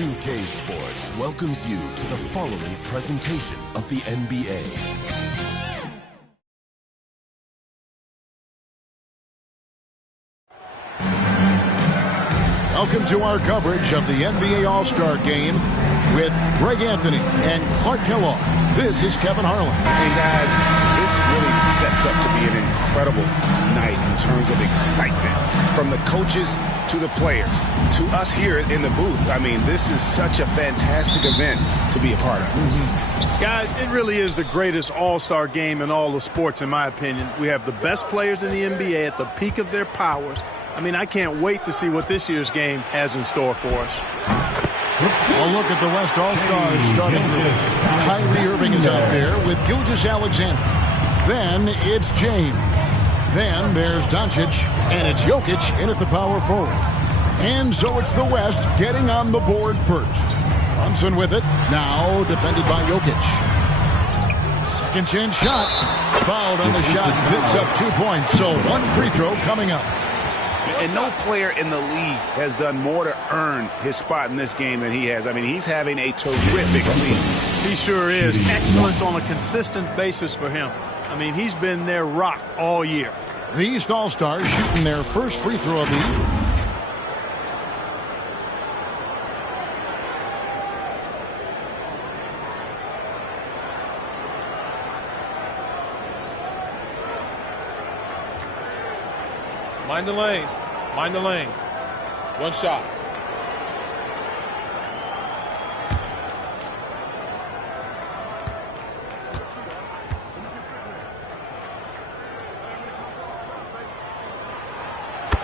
2K Sports welcomes you to the following presentation of the NBA. Welcome to our coverage of the NBA All-Star Game with Greg Anthony and Clark Kellogg. This is Kevin Harlan. Hey guys, this really sets up to be an incredible night in terms of excitement from the coaches to the players to us here in the booth. I mean, this is such a fantastic event to be a part of. Guys, it really is the greatest all-star game in all the sports, in my opinion. We have the best players in the NBA at the peak of their powers. I mean, I can't wait to see what this year's game has in store for us. Well, look at the West All-Stars starting group. Kyrie Irving is out there with Gilgeous-Alexander. Then it's James. Then there's Doncic, and it's Jokic in at the power forward. And so it's the West getting on the board first. Brunson with it, now defended by Jokic. Second chance shot. Fouled on the shot, picks up 2 points. So one free throw coming up. And no player in the league has done more to earn his spot in this game than he has. I mean, he's having a terrific season. He sure is. Excellence on a consistent basis for him. I mean, he's been their rock all year. The East All-Stars shooting their first free throw of the evening. Mind the lanes. Mind the lanes. One shot.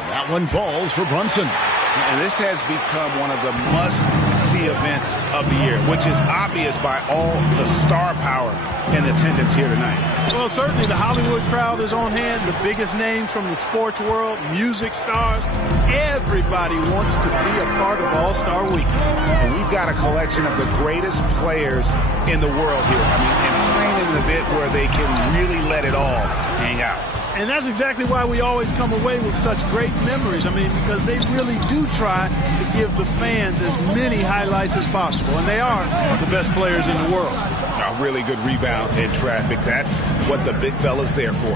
That one falls for Brunson. And this has become one of the must-see events of the year, which is obvious by all the star power in attendance here tonight. Well, certainly the Hollywood crowd is on hand, the biggest names from the sports world, music stars. Everybody wants to be a part of All-Star Week. And we've got a collection of the greatest players in the world here. I mean, and playing in an event where they can really let it all hang out. And that's exactly why we always come away with such great memories. I mean, because they really do try to give the fans as many highlights as possible. And they are the best players in the world. A really good rebound in traffic. That's what the big fella's there for.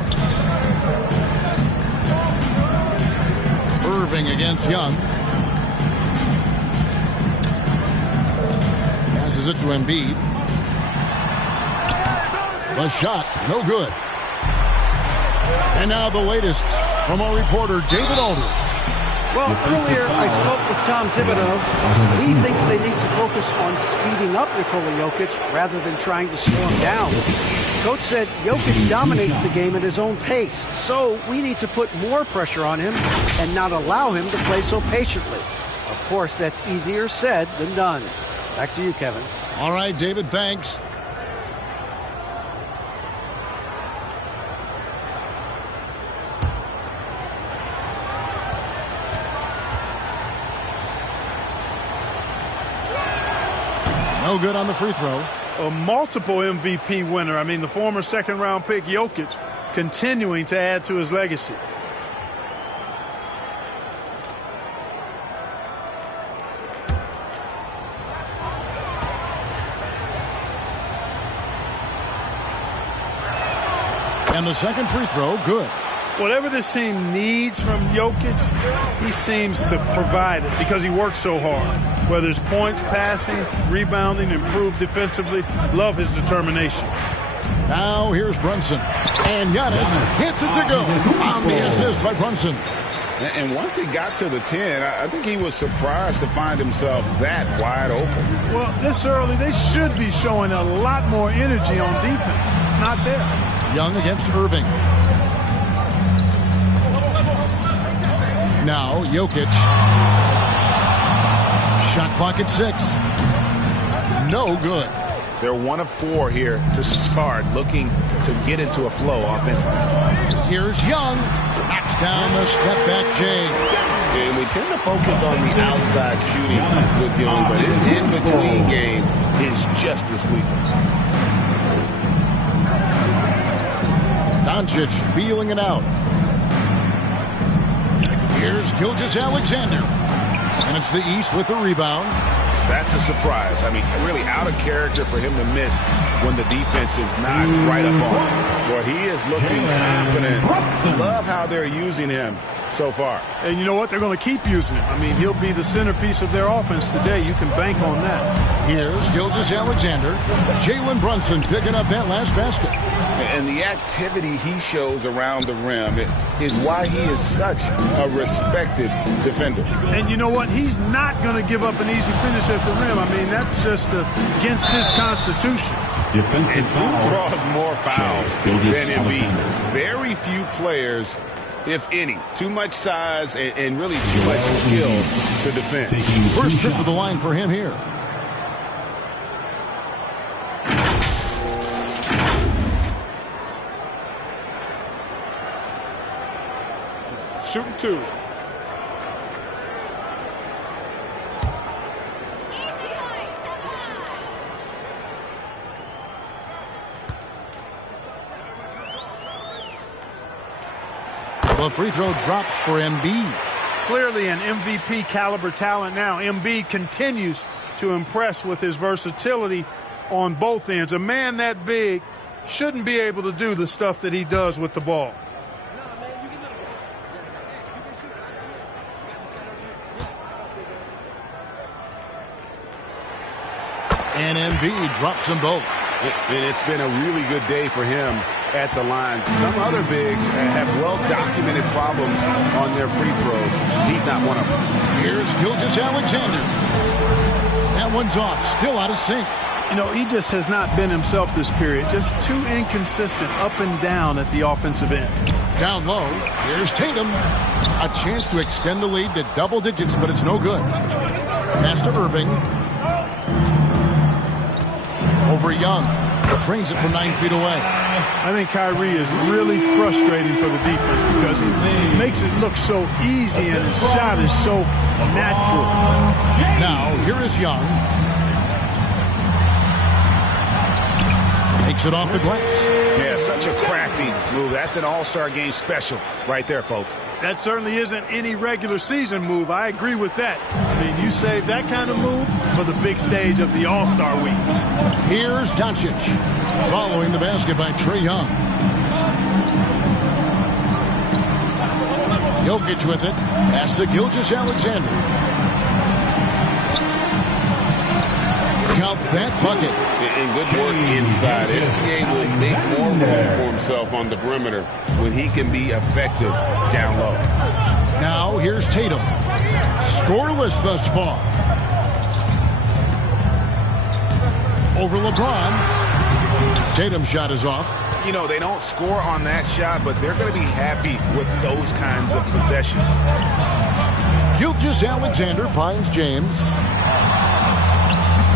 Irving against Young. Passes it to Embiid. The shot, no good. And now the latest from our reporter, David Aldridge. Well, earlier I spoke with Tom Thibodeau. He thinks they need to focus on speeding up Nikola Jokic rather than trying to slow him down. Coach said Jokic dominates the game at his own pace, so we need to put more pressure on him and not allow him to play so patiently. Of course, that's easier said than done. Back to you, Kevin. All right, David, thanks. No good on the free throw. A multiple MVP winner. I mean, the former second-round pick Jokic continuing to add to his legacy. And the second free throw, good. Whatever this team needs from Jokic, he seems to provide it because he works so hard. Whether it's points, passing, rebounding, improved defensively, love his determination. Now here's Brunson. And Giannis hits it to go on the assist by Brunson. And once he got to the 10, I think he was surprised to find himself that wide open. Well, this early, they should be showing a lot more energy on defense. It's not there. Young against Irving. Now Jokic. Shot clock at 6. No good. They're 1 of 4 here to start, looking to get into a flow offensively. Here's Young. Knocks down the step-back J. And we tend to focus on the outside shooting with Young, but his in-between game is just as lethal. Doncic feeling it out. Here's Gilgeous-Alexander. And it's the East with the rebound. That's a surprise. I mean, really out of character for him to miss when the defense is not right up on him. Well, he is looking confident. Love how they're using him so far. And you know what? They're going to keep using him. I mean, he'll be the centerpiece of their offense today. You can bank on that. Here's Gilgeous-Alexander. Jalen Brunson picking up that last basket. And the activity he shows around the rim is why he is such a respected defender. And you know what? He's not going to give up an easy finish at the rim. I mean, that's just against his constitution. Defensive foul. Who draws more fouls than Embiid? Very few players, if any. Too much size and really too much skill to defend. First trip to the line for him here. Shooting two. The free throw drops for Embiid. Clearly an MVP caliber talent now. Embiid continues to impress with his versatility on both ends. A man that big shouldn't be able to do the stuff that he does with the ball. And Embiid drops them both. And it's been a really good day for him at the line. Some other bigs have well-documented problems on their free throws. He's not one of them. Here's Gilgeous-Alexander. That one's off. Still out of sync. You know, he just has not been himself this period. Just too inconsistent up and down at the offensive end. Down low. Here's Tatum. A chance to extend the lead to double digits, but it's no good. Pass to Irving. Over Young. Trains it from 9 feet away. I think Kyrie is really frustrating for the defense because he makes it look so easy and his shot is so natural. Now, here is Young. Takes it off the glass. Yeah, such a crafty move. That's an all-star game special right there, folks. That certainly isn't any regular season move. I agree with that. I mean, you save that kind of move for the big stage of the All-Star week. Here's Doncic. Following the basket by Trae Young. Jokic with it. Pass to Gilgeous-Alexander. Count that bucket. And good work inside. SGA will make more room for himself on the perimeter when he can be effective down low. Now here's Tatum. Scoreless thus far. Over LeBron. Tatum's shot is off. You know, they don't score on that shot, but they're going to be happy with those kinds of possessions. Gilgeous-Alexander finds James.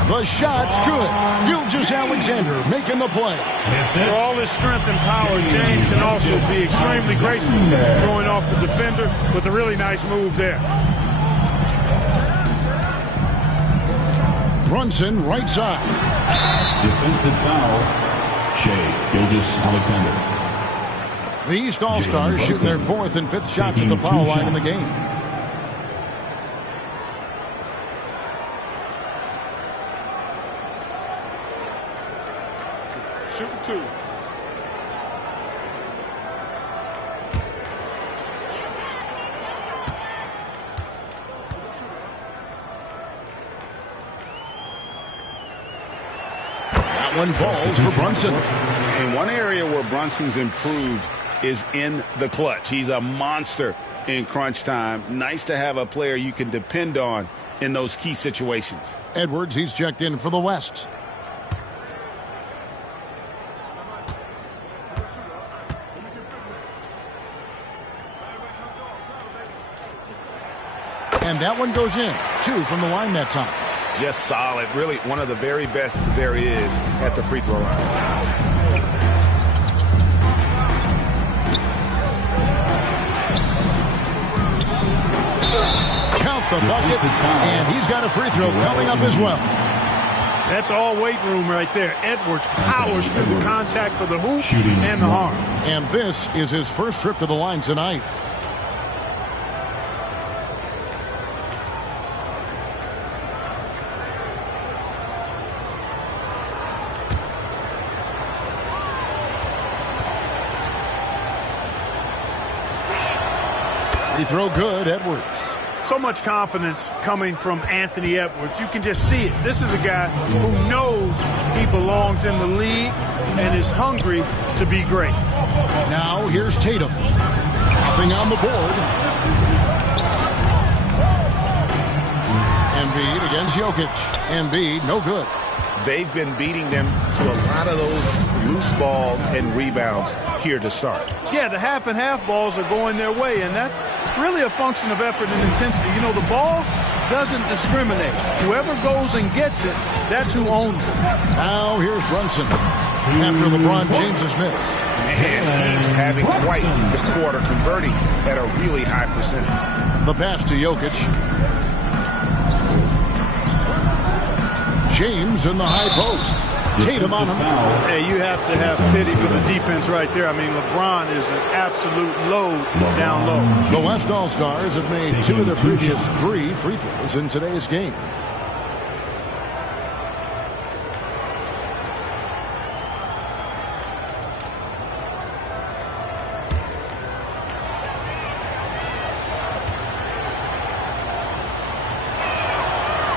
The shot's good. Gilgeous-Alexander making the play. For all his strength and power, James can also be extremely graceful, throwing off the defender with a really nice move there. Brunson, right side. Defensive foul, Shea Gilgeous-Alexander. The East All-Stars shooting their 4th and 5th shots at the foul line in the game. Shooting two. That one falls for Brunson. And one area where Brunson's improved is in the clutch. He's a monster in crunch time. Nice to have a player you can depend on in those key situations. Edwards, he's checked in for the West. And that one goes in. 2 from the line that time. Just solid. Really one of the very best there is at the free throw line. Count the bucket. And he's got a free throw coming up as well. That's all weight room right there. Edwards powers through the contact for the hoop and the arm. And this is his first trip to the line tonight. They throw good, Edwards. So much confidence coming from Anthony Edwards. You can just see it. This is a guy who knows he belongs in the league and is hungry to be great. Now here's Tatum. Nothing on the board. Embiid against Jokic. Embiid, no good. They've been beating them to a lot of those loose balls and rebounds here to start. Yeah, the half and half balls are going their way, and that's really a function of effort and intensity. You know, the ball doesn't discriminate. Whoever goes and gets it, that's who owns it. Now here's Brunson after LeBron James's miss. And he's having quite the quarter, converting at a really high percentage. The pass to Jokic. James in the high post. Tatum on him. Hey, you have to have pity for the defense right there. I mean, LeBron is an absolute load down low. The West All-Stars have made 2 of the previous 3 free throws in today's game.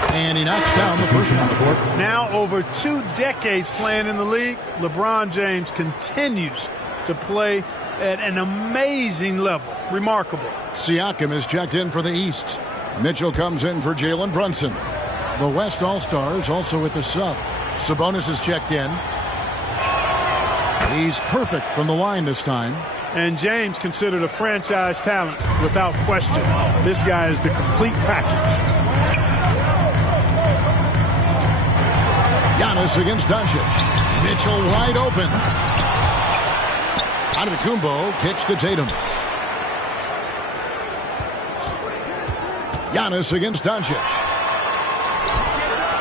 And he knocks down the first one. Now over 2 decades playing in the league, LeBron James continues to play at an amazing level. Remarkable. Siakam is checked in for the East. Mitchell comes in for Jalen Brunson. The West All-Stars also with the sub. Sabonis is checked in. He's perfect from the line this time. And James considered a franchise talent without question. This guy is the complete package. Giannis against Doncic. Mitchell wide open. Antetokounmpo kicks to Tatum. Giannis against Doncic.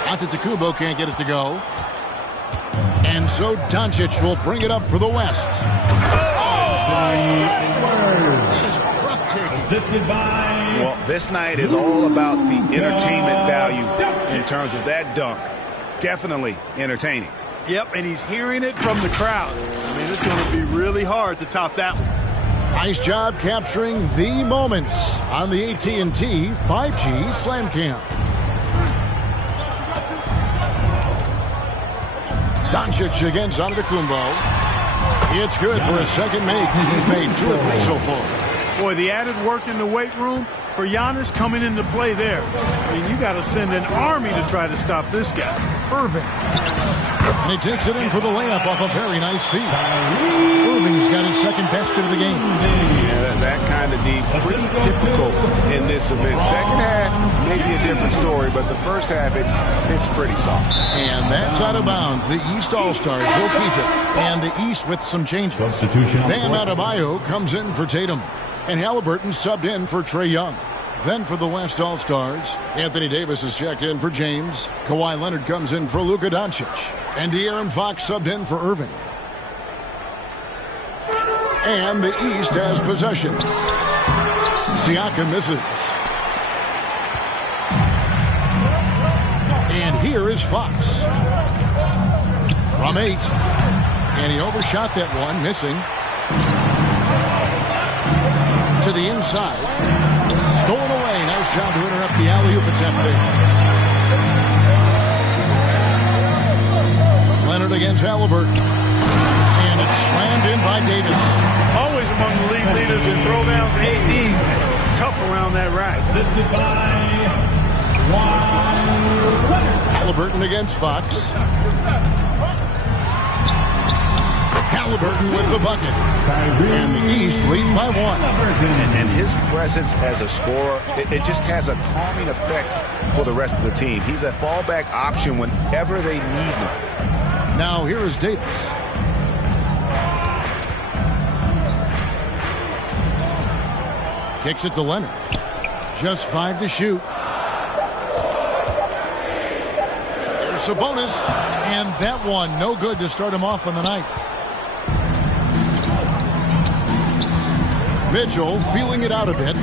Antetokounmpo can't get it to go. And so Doncic will bring it up for the West. That is breathtaking. Assisted by... Well, this night is all about the entertainment value in terms of that dunk. Definitely entertaining. Yep, and he's hearing it from the crowd. I mean, it's going to be really hard to top that one. Nice job capturing the moments on the AT&T 5G Slam Cam. Doncic against Antetokounmpo. It's good for a second make. He's made 2 or 3 so far. Boy, the added work in the weight room for Giannis coming into play there. I mean, you got to send an army to try to stop this guy. Irving. And he takes it in for the layup off a very nice feed. Irving's got his second basket of the game. Yeah, that kind of deep, pretty typical in this event. Second half, maybe a different story, but the first half, it's pretty soft. And that's out of bounds. The East All-Stars will keep it. And the East with some changes. Substitution. Bam Adebayo comes in for Tatum. And Halliburton subbed in for Trae Young. Then for the West All-Stars, Anthony Davis is checked in for James. Kawhi Leonard comes in for Luka Doncic. And De'Aaron Fox subbed in for Irving. And the East has possession. Siakam misses. And here is Fox. From 8. And he overshot that one, missing. To the inside. Stolen away. Nice job to interrupt the alley-oop attempt there. Leonard against Halliburton. And it's slammed in by Davis. Always among the league leaders in throwdowns. AD's tough around that rack. Assisted by Leonard. Halliburton against Fox. Halliburton with the bucket. And the East leads by 1. And his presence as a scorer, it just has a calming effect for the rest of the team. He's a fallback option whenever they need him. Now here is Davis. Kicks it to Leonard. Just 5 to shoot. There's Sabonis. And that one no good to start him off on the night. Mitchell feeling it out a bit.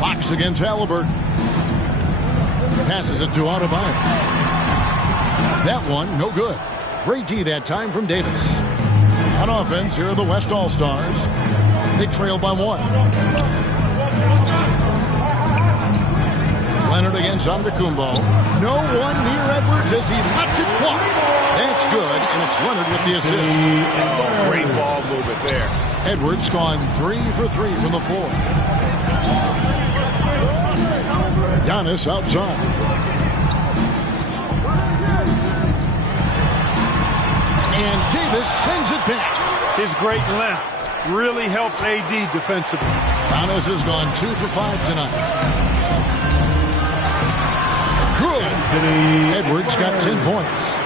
Fox against Halliburton. Passes it to Adebayo. That one, no good. Great D that time from Davis. On offense, here are the West All-Stars. They trail by 1. Leonard against Antetokounmpo. No one near Edwards as he lets it fly. That's good, and it's Leonard with the assist. Oh, great ball movement there. Edwards gone 3 for 3 from the floor. Giannis outside. And Davis sends it back. His great length really helps AD defensively. Giannis has gone 2 for 5 tonight. Good. Edwards got 10 points.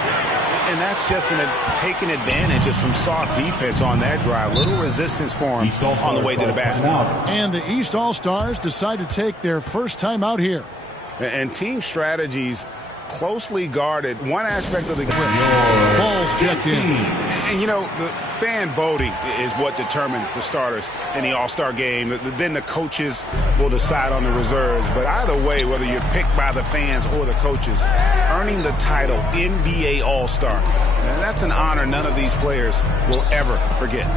And that's just taking advantage of some soft defense on that drive. Little resistance for him on the way to the basket. And the East All-Stars decide to take their first time out here. And team strategies closely guarded. One aspect of the game. Ball's checked in. And, you know, the fan voting is what determines the starters in the All-Star game. Then the coaches will decide on the reserves. But either way, whether you're picked by the fans or the coaches, earning the title NBA All-Star, that's an honor none of these players will ever forget.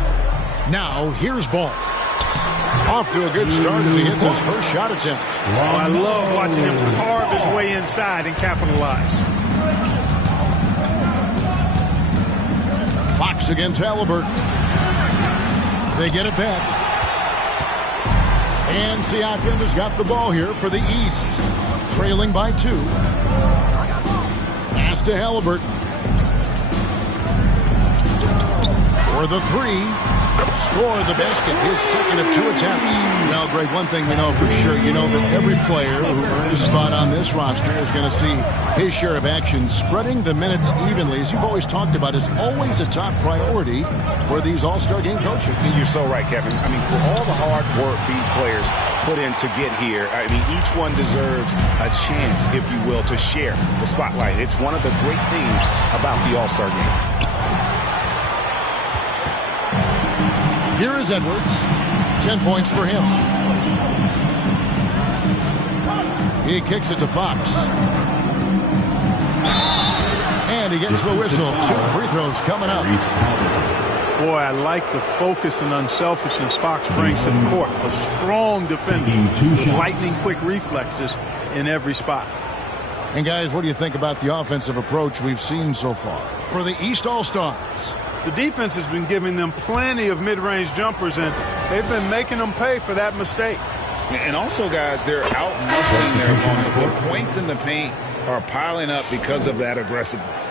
Now, here's Ball. Off to a good start as he hits his first shot attempt. Oh, I love watching him carve his way inside and capitalize. Fox against Halliburton. They get it back. And Siakam has got the ball here for the East. Trailing by 2. Pass to Halliburton. For the 3. Score the basket, his second of 2 attempts. Now, Greg, one thing we know for sure, you know that every player who earned a spot on this roster is going to see his share of action. Spreading the minutes evenly, as you've always talked about, is always a top priority for these All-Star game coaches. You're so right, Kevin. I mean, for all the hard work these players put in to get here, I mean, each one deserves a chance, if you will, to share the spotlight. It's one of the great themes about the All-Star game. Here is Edwards. 10 points for him. He kicks it to Fox. And he gets the whistle. 2 free throws coming up. Boy, I like the focus and unselfishness Fox brings to the court. A strong defender with lightning-quick reflexes in every spot. And, guys, what do you think about the offensive approach we've seen so far for the East All-Stars? The defense has been giving them plenty of mid-range jumpers, and they've been making them pay for that mistake. And also, guys, they're out-muscling their opponent. The points in the paint are piling up because of that aggressiveness.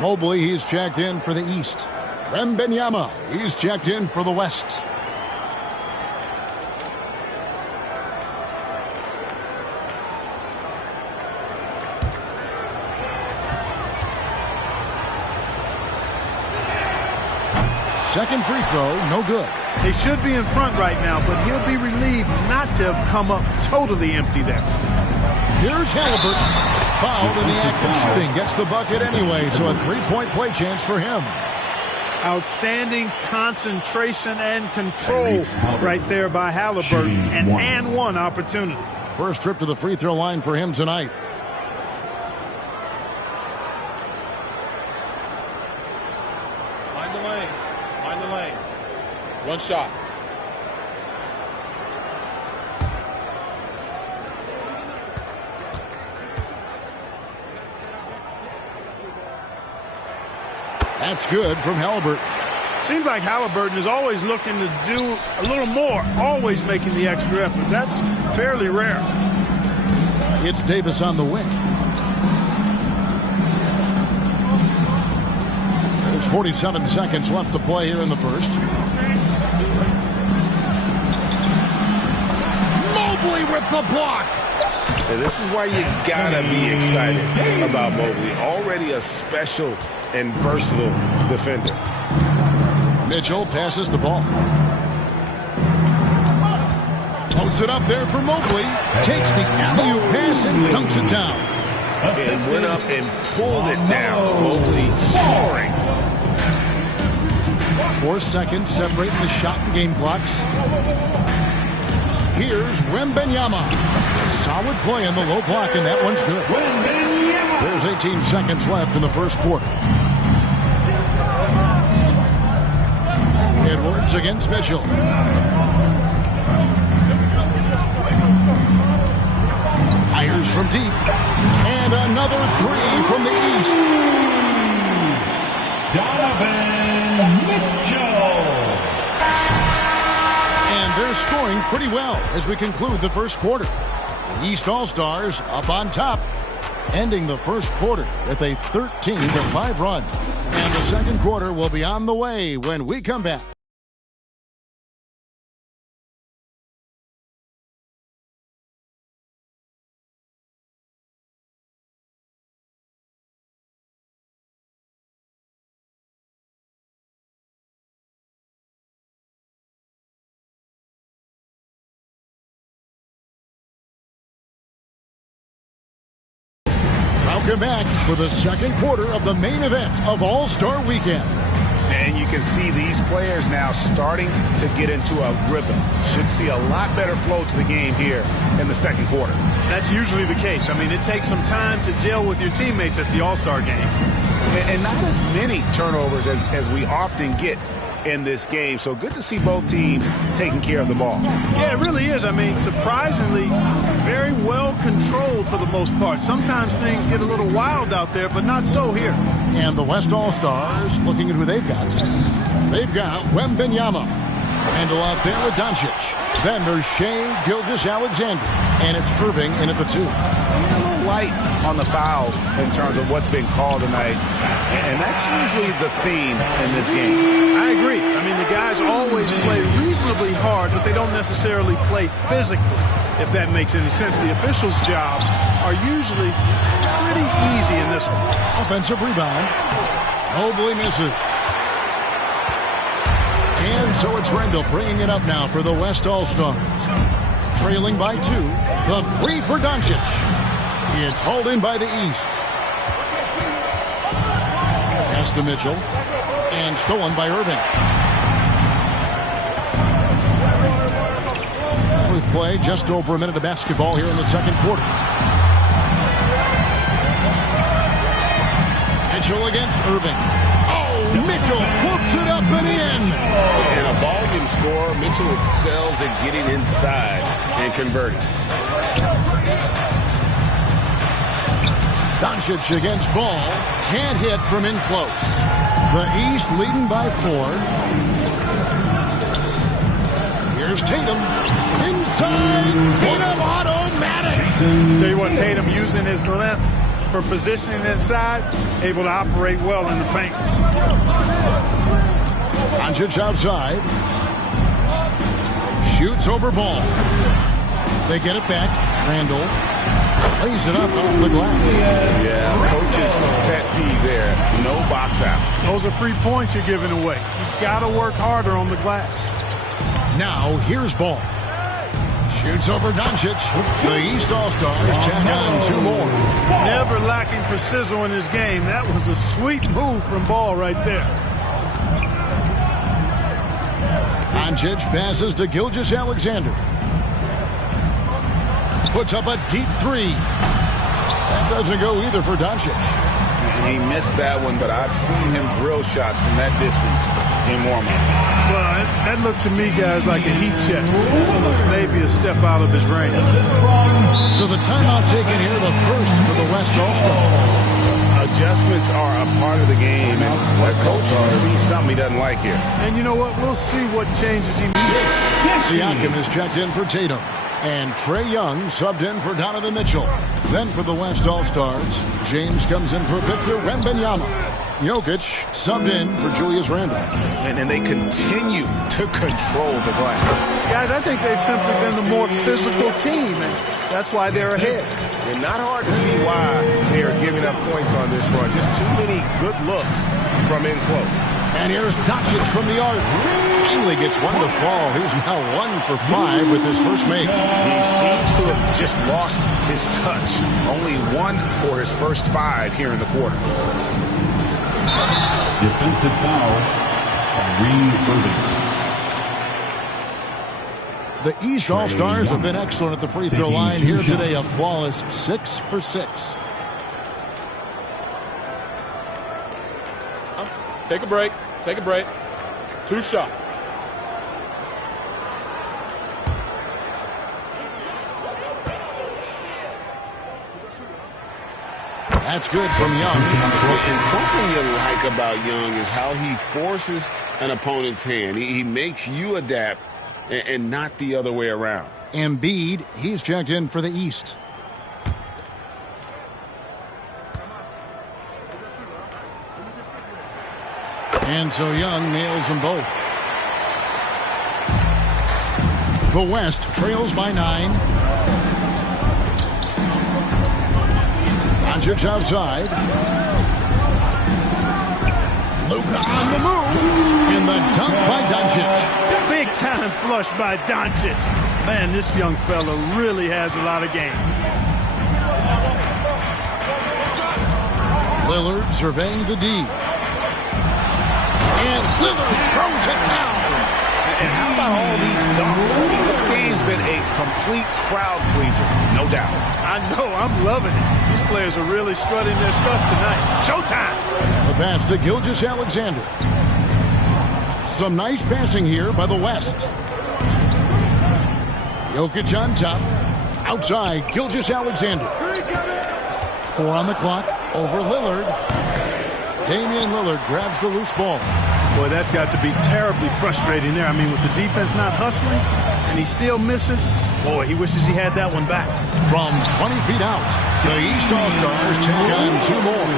Mobley, he's checked in for the East. Wembanyama, he's checked in for the West. Second free throw, no good. They should be in front right now, but he'll be relieved not to have come up totally empty there. Here's Halliburton. Fouled in the act of shooting. Gets the bucket anyway, so a 3-point play chance for him. Outstanding concentration and control right there by Halliburton. And one opportunity. First trip to the free throw line for him tonight. Mind the lanes. Mind the lanes. One shot. That's good from Halliburton. Seems like Halliburton is always looking to do a little more, always making the extra effort. That's fairly rare. It's Davis on the wing. There's 47 seconds left to play here in the first. Mobley with the block. And this is why you gotta be excited about Mobley. Already a special and versatile defender. Mitchell passes the ball. Floats it up there for Mobley. Takes the alley-oop pass and dunks it down. And went up and pulled it down. Mobley soaring. 4 seconds separating the shot and game clocks. Here's Wembanyama. Solid play in the low block, and that one's good. There's 18 seconds left in the first quarter. Edwards against Mitchell. Fires from deep. And another three from the east. Donovan Mitchell. And they're scoring pretty well as we conclude the first quarter. The East All-Stars up on top, ending the first quarter with a 13-5 run. And the second quarter will be on the way when we come back. Welcome back for the second quarter of the main event of All-Star Weekend. And you can see these players now starting to get into a rhythm. Should see a lot better flow to the game here in the second quarter. That's usually the case. I mean, it takes some time to gel with your teammates at the All-Star game. And not as many turnovers as we often get in this game. So good to see both teams taking care of the ball. Yeah, it really is. I mean, surprisingly, very well controlled for the most part. Sometimes things get a little wild out there, but not so here. And the West All-Stars, looking at who they've got. They've got Wembanyama. Handle out there with Doncic. Then there's Shai Gilgeous-Alexander. And it's Irving in at the 2. A little light on the fouls in terms of what's been called tonight. And that's usually the theme in this game. I agree. I mean, the guys always play reasonably hard, but they don't necessarily play physically, if that makes any sense. The officials' jobs are usually pretty easy in this one. Offensive rebound. Mobley misses. And so it's Randall bringing it up now for the West All-Stars. Trailing by 2. The 3 for Doncic. It's hauled in by the East. Pass to Mitchell. And stolen by Irving. We play just over a minute of basketball here in the second quarter. Mitchell against Irving. Oh, Mitchell flips it up and in. In a volume score, Mitchell excels at getting inside and converting. Doncic against Ball. Can't hit from in close. The East leading by 4. Here's Tatum. Inside. Tatum automatic. Tell you what, Tatum using his length for positioning inside, able to operate well in the paint. Doncic outside. Shoots over Ball. They get it back. Randall lays it up off the glass. Yeah, coach's pet peeve there. No box out. Those are free points you're giving away. You got to work harder on the glass. Now here's Ball. Shoots over Doncic. The East All-Stars check on 2 more. Never lacking for sizzle in his game. That was a sweet move from Ball right there. Doncic passes to Gilgeous-Alexander. Puts up a deep 3. That doesn't go either for Doncic. He missed that one, but I've seen him drill shots from that distance in warm-up. Well, that looked to me, guys, like a heat check. Maybe a step out of his range. So the timeout taken here, the first for the West All-Stars. Adjustments are a part of the game, and the coach sees something he doesn't like here. And you know what? We'll see what changes he needs. Siakam is checked in for Tatum. And Trae Young subbed in for Donovan Mitchell. Then for the West All-Stars, James comes in for Victor Wembanyama. Jokic subbed in for Julius Randle. And they continue to control the glass. Guys, I think they've simply been the more physical team, and that's why they're ahead. And not hard to see why they are giving up points on this run. Just too many good looks from in close. And here's Doncic from the arc. Finally gets one to fall. He's now 1 for 5 with his first make. He seems to have just lost his touch. Only 1 for his first 5 here in the quarter. Defensive foul. Irving. The East All-Stars have been excellent at the free throw line here today. A flawless 6 for 6. Take a break. Take a break. 2 shots. That's good from Young. And something you like about Young is how he forces an opponent's hand. He makes you adapt and not the other way around. Embiid, he's checked in for the East. And so Young nails them both. The West trails by 9. Doncic outside. Luka on the move. In the dunk by Doncic. Big time flush by Doncic. Man, this young fella really has a lot of game. Lillard surveying the D. And Lillard throws it down. And how about all these dunks? I mean, this game's been a complete crowd pleaser, no doubt. I know, I'm loving it. These players are really strutting their stuff tonight. Showtime. The pass to Gilgeous-Alexander. Some nice passing here by the West. Jokic on top. Outside, Gilgeous-Alexander. 4 on the clock. Over Lillard. Damian Lillard grabs the loose ball. Boy, that's got to be terribly frustrating there. I mean, with the defense not hustling, and he still misses. Boy, he wishes he had that one back. From 20 feet out, the East All-Stars take on 2 more.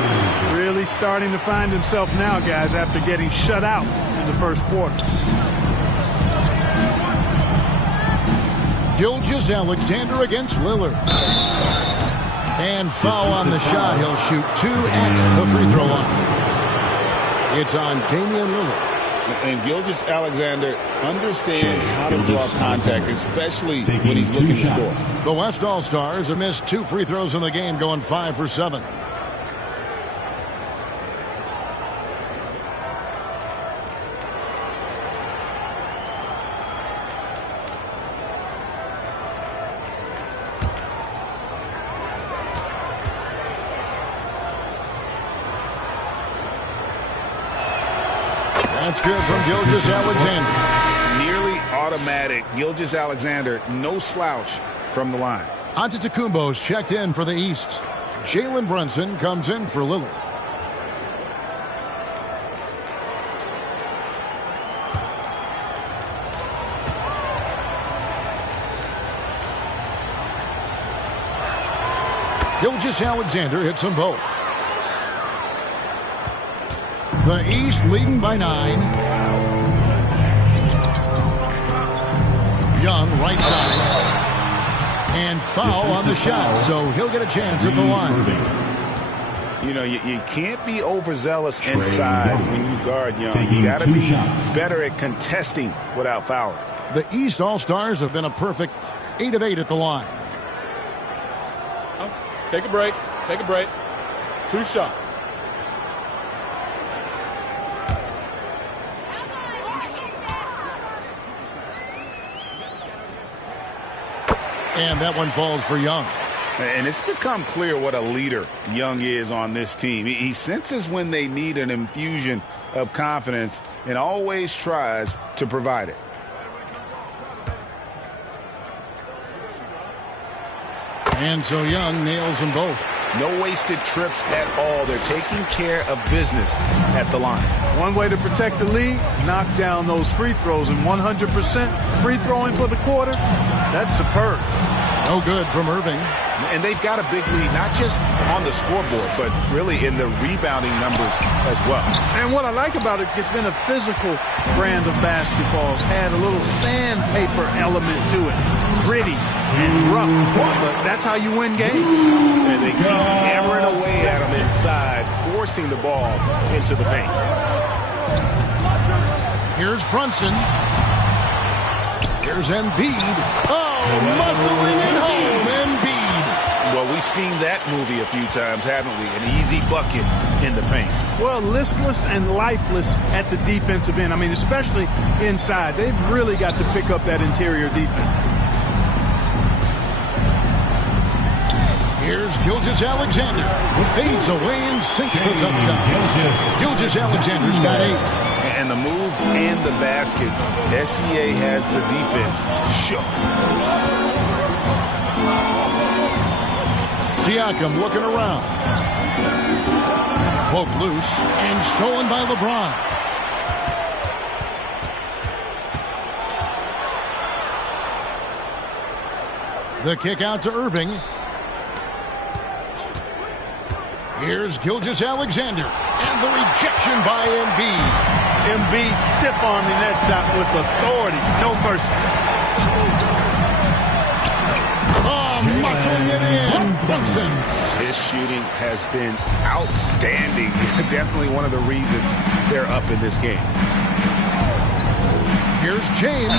Really starting to find himself now, guys, after getting shut out in the first quarter. Gilgeous-Alexander against Lillard. And foul on the shot. He'll shoot 2 at the free throw line. It's on Damian Lillard. And Gilgeous-Alexander understands how to draw contact, especially when he's looking to score. The West All-Stars have missed 2 free throws in the game, going 5 for 7. That's good from Gilgeous-Alexander. Nearly automatic. Gilgeous-Alexander, no slouch from the line. Antetokounmpo's checked in for the East. Jalen Brunson comes in for Lillard. Gilgeous-Alexander hits them both. The East leading by 9. Young right side. And foul on the shot, so he'll get a chance at the line. You know, you can't be overzealous inside when you guard Young. You got to be better at contesting without fouling. The East All-Stars have been a perfect 8 of 8 at the line. Take a break. Take a break. 2 shots. And that one falls for Young. And it's become clear what a leader Young is on this team. He senses when they need an infusion of confidence and always tries to provide it. And so Young nails them both. No wasted trips at all. They're taking care of business at the line. One way to protect the lead, knock down those free throws. And 100% free throwing for the quarter, that's superb. No good from Irving. And they've got a big lead, not just on the scoreboard, but really in the rebounding numbers as well. And what I like about it, it's been a physical brand of basketball. It's had a little sandpaper element to it. Gritty and rough. But that's how you win games. And they keep hammering away at them inside, forcing the ball into the paint. Here's Brunson. Here's Embiid. Oh, muscling it home, Embiid. Well, we've seen that movie a few times, haven't we? An easy bucket in the paint. Well, listless and lifeless at the defensive end. I mean, especially inside. They've really got to pick up that interior defense. Here's Gilgeous-Alexander. Fades away and sinks the tough shot. Gilgeous-Alexander's got 8. And the move and the basket. SGA has the defense shook. Siakam looking around. Poked loose and stolen by LeBron. The kick out to Irving. Here's Gilgeous-Alexander. And the rejection by Embiid. Embiid stiff-arming that shot with authority. No mercy. Oh, muscling it in. Brunson. His shooting has been outstanding. Definitely one of the reasons they're up in this game. Here's James.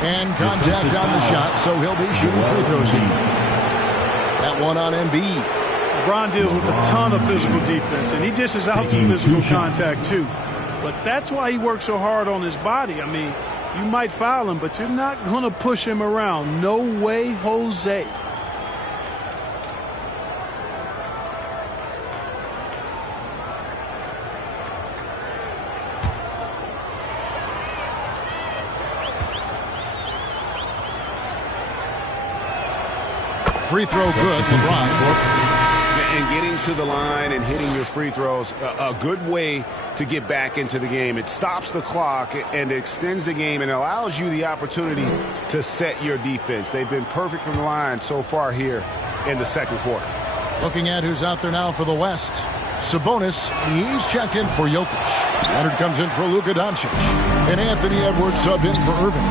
And contact on the shot, so he'll be shooting free throws here. That one on Embiid. LeBron deals with a ton of physical defense, and he dishes out some physical contact too. But that's why he works so hard on his body. I mean, you might foul him, but you're not going to push him around. No way, Jose. Free throw good, LeBron. And getting to the line and hitting your free throws, a good way to get back into the game. It stops the clock and extends the game and allows you the opportunity to set your defense. They've been perfect from the line so far here in the second quarter. Looking at who's out there now for the West. Sabonis, he's checked in for Jokic. Leonard comes in for Luka Doncic. And Anthony Edwards subbed in for Irving.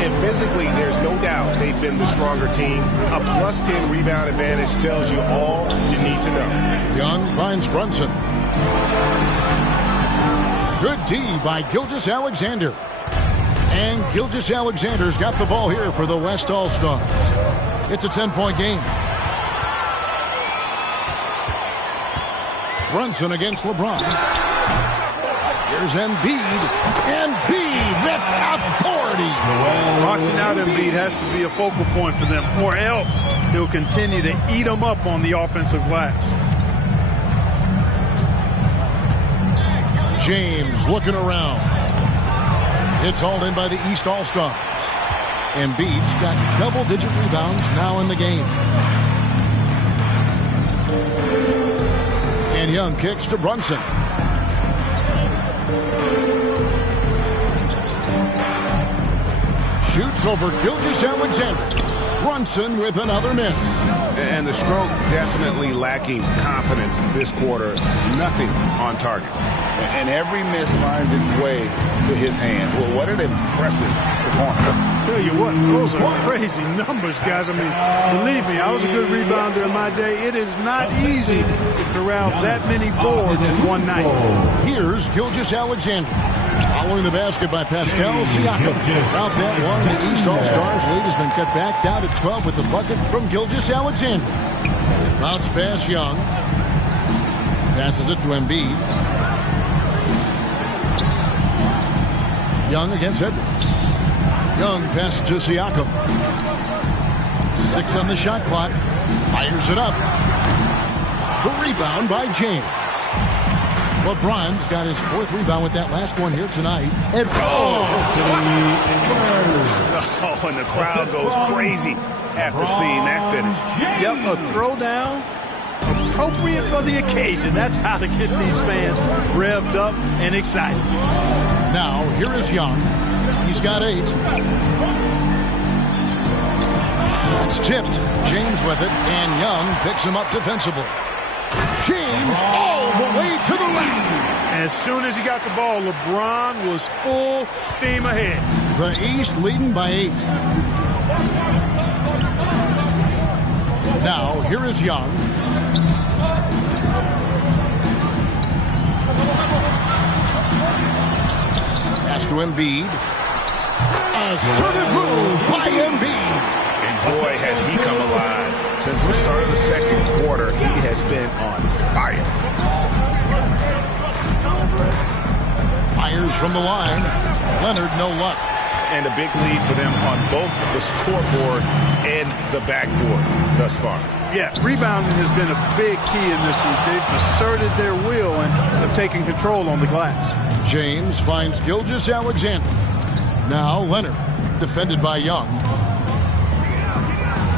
And physically, there's no doubt they've been the stronger team. A plus 10 rebound advantage tells you all you need to know. Young finds Brunson. Good D by Gilgeous-Alexander. And Gilgeous-Alexander's got the ball here for the West All-Stars. It's a 10-point game. Brunson against LeBron. Here's Embiid. Embiid with authority. Boxing out Embiid has to be a focal point for them, or else he'll continue to eat them up on the offensive glass. James looking around. It's hauled in by the East All-Stars. Embiid's got double-digit rebounds now in the game. And Young kicks to Brunson. Shoots over Gilgeous-Alexander. Brunson with another miss. And the stroke definitely lacking confidence this quarter. Nothing on target. And every miss finds its way to his hand. Well, what an impressive performance. Tell you what, those are crazy numbers, guys. I mean, believe me, I was a good rebounder in my day. It is not easy to corral that many boards in one night. Here's Gilgeous-Alexander. Following the basket by Pascal Siakam. Out that one, the East All-Stars lead has been cut back down to 12 with the bucket from Gilgeous-Alexander. Bounce pass, Young. Passes it to Embiid. Young against Edwards. Young passes to Siakam. 6 on the shot clock. Fires it up. The rebound by James. LeBron's got his 4th rebound with that last one here tonight. And and the crowd goes crazy after seeing that finish. Yep, a throwdown appropriate for the occasion. That's how to get these fans revved up and excited. Now, here is Young. He's got 8. It's tipped. James with it, and Young picks him up defensively. James all the way to the rack. As soon as he got the ball, LeBron was full steam ahead. The East leading by 8. Now, here is Young. Pass to Embiid. Assertive move by Embiid. And boy, has he come alive. Since the start of the second quarter, he has been on fire. Fires from the line. Leonard, no luck. And a big lead for them on both the scoreboard and the backboard thus far. Yeah, rebounding has been a big key in this week. They've asserted their will and have taken control on the glass. James finds Gilgeous-Alexander. Now Leonard, defended by Young.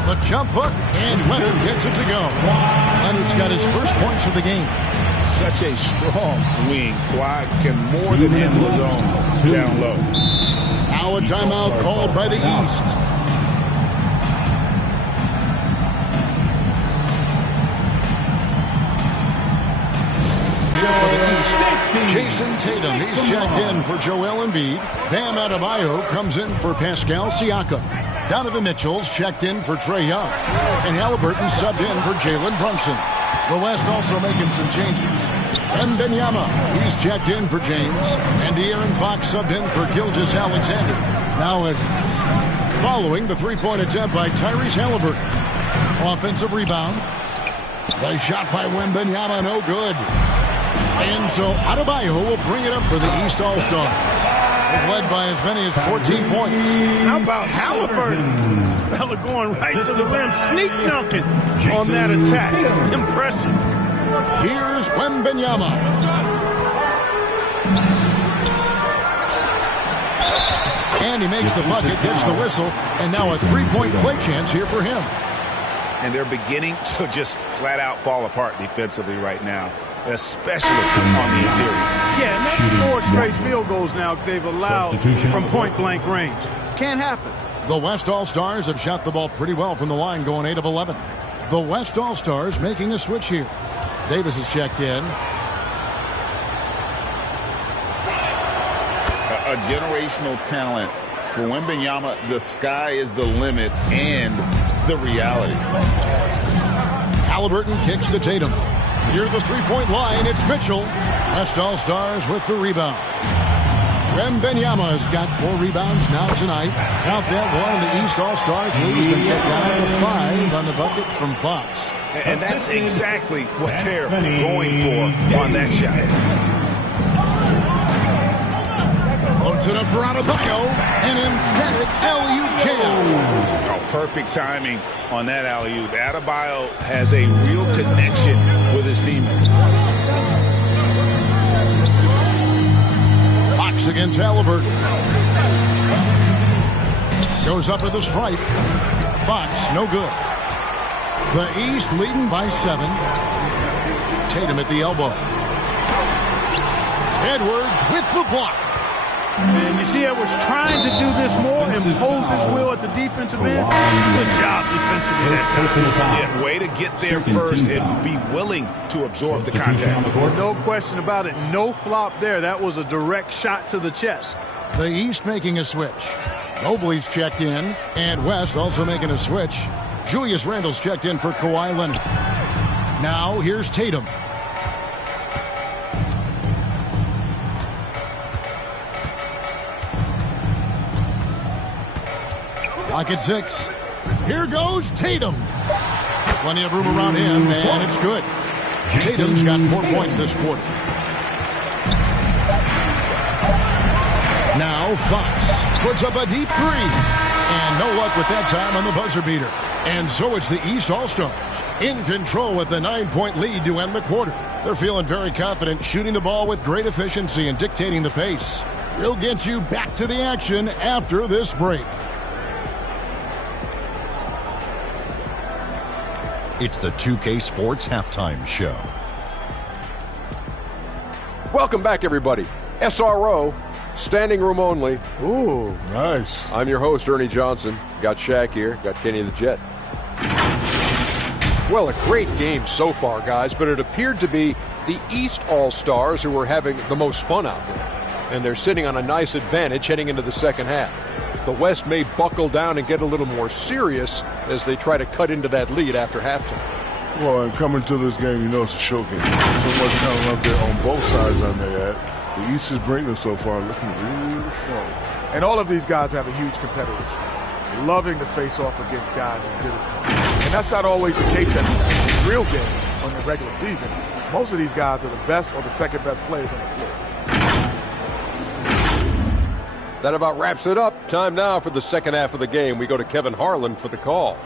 The jump hook, and Leonard gets it to go. Leonard's got his first points of the game. Such a strong wing. Kawhi can more than handle his own down low. Now a timeout called by the East. For the East, Jason Tatum. He's checked in for Joel Embiid. Bam Adebayo comes in for Pascal Siakam. Donovan Mitchell's checked in for Trae Young. And Halliburton subbed in for Jalen Brunson. The West also making some changes. Wembanyama, he's checked in for James. And De'Aaron Fox subbed in for Gilgeous Alexander. Now Edwards. Following the three-point attempt by Tyrese Halliburton. Offensive rebound. The shot by Wembanyama, no good. And so Adebayo will bring it up for the East All-Stars. They've led by as many as 14 points. How about Halliburton? This fella going right to the rim, sneak dunking on that attack. Impressive. Here's Wembanyama. And he makes the bucket, gets the whistle, and now a three-point play chance here for him. And they're beginning to just flat out fall apart defensively right now, especially on the interior. Yeah, and that's 4 straight field goals now they've allowed from point-blank range. Can't happen. The West All-Stars have shot the ball pretty well from the line, going 8 of 11. The West All-Stars making a switch here. Davis is checked in. A generational talent. For Wembanyama, the sky is the limit and the reality. Halliburton kicks to Tatum. Near the three-point line, it's Mitchell. West All-Stars with the rebound. Wembanyama's got 4 rebounds now tonight. Count that one, the East All-Stars leads them get down to 5 on the bucket from Fox. And that's exactly what they're going for on that shot. Loads it up for Adebayo. An emphatic alley-oop jam. Oh, perfect timing on that alley-oop. Adebayo has a real connection with his teammates. Fox against Halliburton. Goes up to the stripe. Fox, no good. The East leading by 7. Tatum at the elbow. Edwards with the block. And you see Edwards trying to do this more, impose his will at the defensive end. Good job defensively that time. Yeah, way to get there first and be willing to absorb the contact. No question about it. No flop there. That was a direct shot to the chest. The East making a switch. Mobley's checked in, and West also making a switch. Julius Randle's checked in for Kawhi Leonard. Now here's Tatum. Lock at 6. Here goes Tatum. Plenty of room around him, and it's good. Tatum's got 4 points this quarter. Now Fox puts up a deep 3. And no luck with that time on the buzzer beater. And so it's the East All-Stars in control with the 9-point lead to end the quarter. They're feeling very confident, shooting the ball with great efficiency and dictating the pace. We'll get you back to the action after this break. It's the 2K Sports Halftime Show. Welcome back, everybody. SRO, standing room only. Ooh, nice. I'm your host, Ernie Johnson. Got Shaq here. Got Kenny the Jet. Well, a great game so far, guys, but it appeared to be the East All-Stars who were having the most fun out there. And they're sitting on a nice advantage heading into the second half. The West may buckle down and get a little more serious as they try to cut into that lead after halftime. Well, and coming to this game, you know it's a showcase. So much talent up there on both sides on there. The East is bringing so far looking really strong. And all of these guys have a huge competitive streak. Loving to face off against guys as good as them. And that's not always the case in the real game on the regular season. Most of these guys are the best or the second best players on the floor. That about wraps it up. Time now for the second half of the game. We go to Kevin Harlan for the call.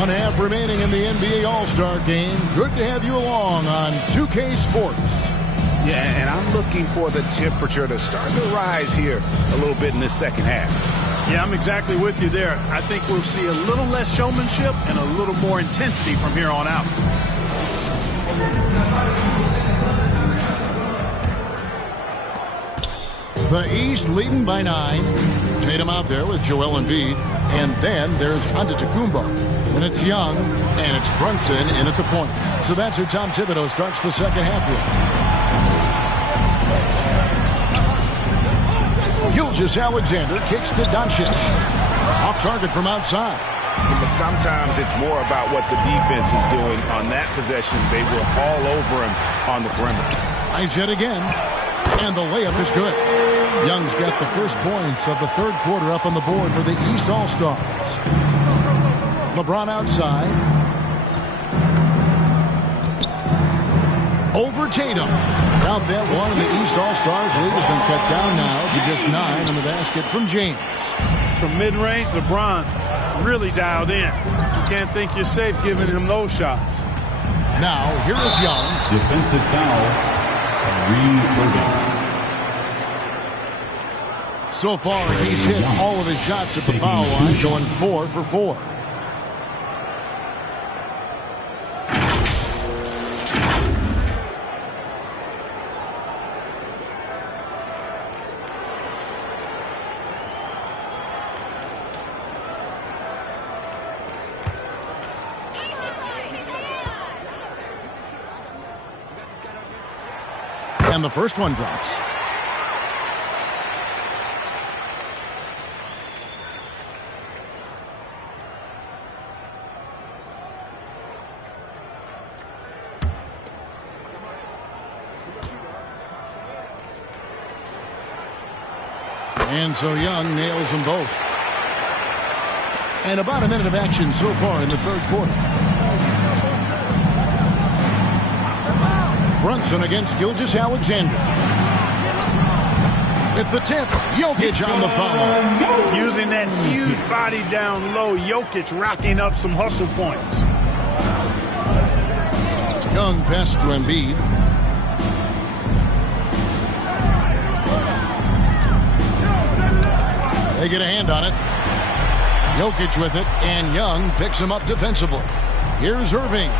1 half remaining in the NBA All-Star Game. Good to have you along on 2K Sports. Yeah, and I'm looking for the temperature to start to rise here a little bit in this second half. Yeah, I'm exactly with you there. I think we'll see a little less showmanship and a little more intensity from here on out. The East leading by 9. Tatum out there with Joel Embiid. And then there's Antetokounmpo. And it's Young, and it's Brunson in at the point. So that's who Tom Thibodeau starts the second half with. Gilgeous-Alexander kicks to Doncic. Off target from outside. But sometimes it's more about what the defense is doing on that possession. They were all over him on the perimeter. Nice hit again. And the layup is good. Young's got the first points of the third quarter up on the board for the East All-Stars. LeBron outside. Over Tatum. Count that one. The East All-Stars lead has been cut down now to just 9 on the basket from James. From mid-range, LeBron really dialed in. You can't think you're safe giving him those shots. Now, here is Young. Defensive foul. Irving. So far, he's hit all of his shots at the foul line, going 4 for 4. And the first one drops. And so Young nails them both. And about a minute of action so far in the third quarter. Brunson against Gilgeous-Alexander. At the tip, Jokic on the foul. Using that huge body down low, Jokic racking up some hustle points. Young pass to Embiid. They get a hand on it. Jokic with it, and Young picks him up defensively. Here's Irving.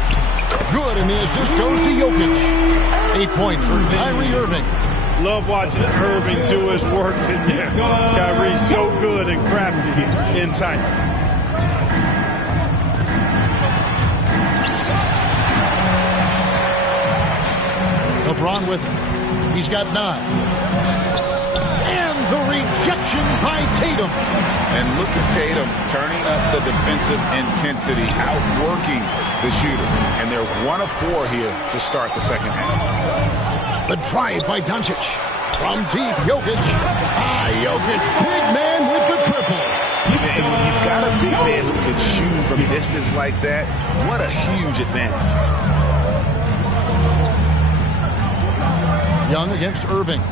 Good, and the assist goes to Jokic. 8 points for Kyrie Irving. Love watching Irving do his work in there. Kyrie's so good and crafty in tight. LeBron with it. He's got 9. The rejection by Tatum. And look at Tatum turning up the defensive intensity, outworking the shooter. And they're 1 of 4 here to start the second half. The drive by Doncic. From deep, Jokic. Jokic, big man with the triple. And when you've got a big man who can shoot from distance like that, what a huge advantage. Young against Irving.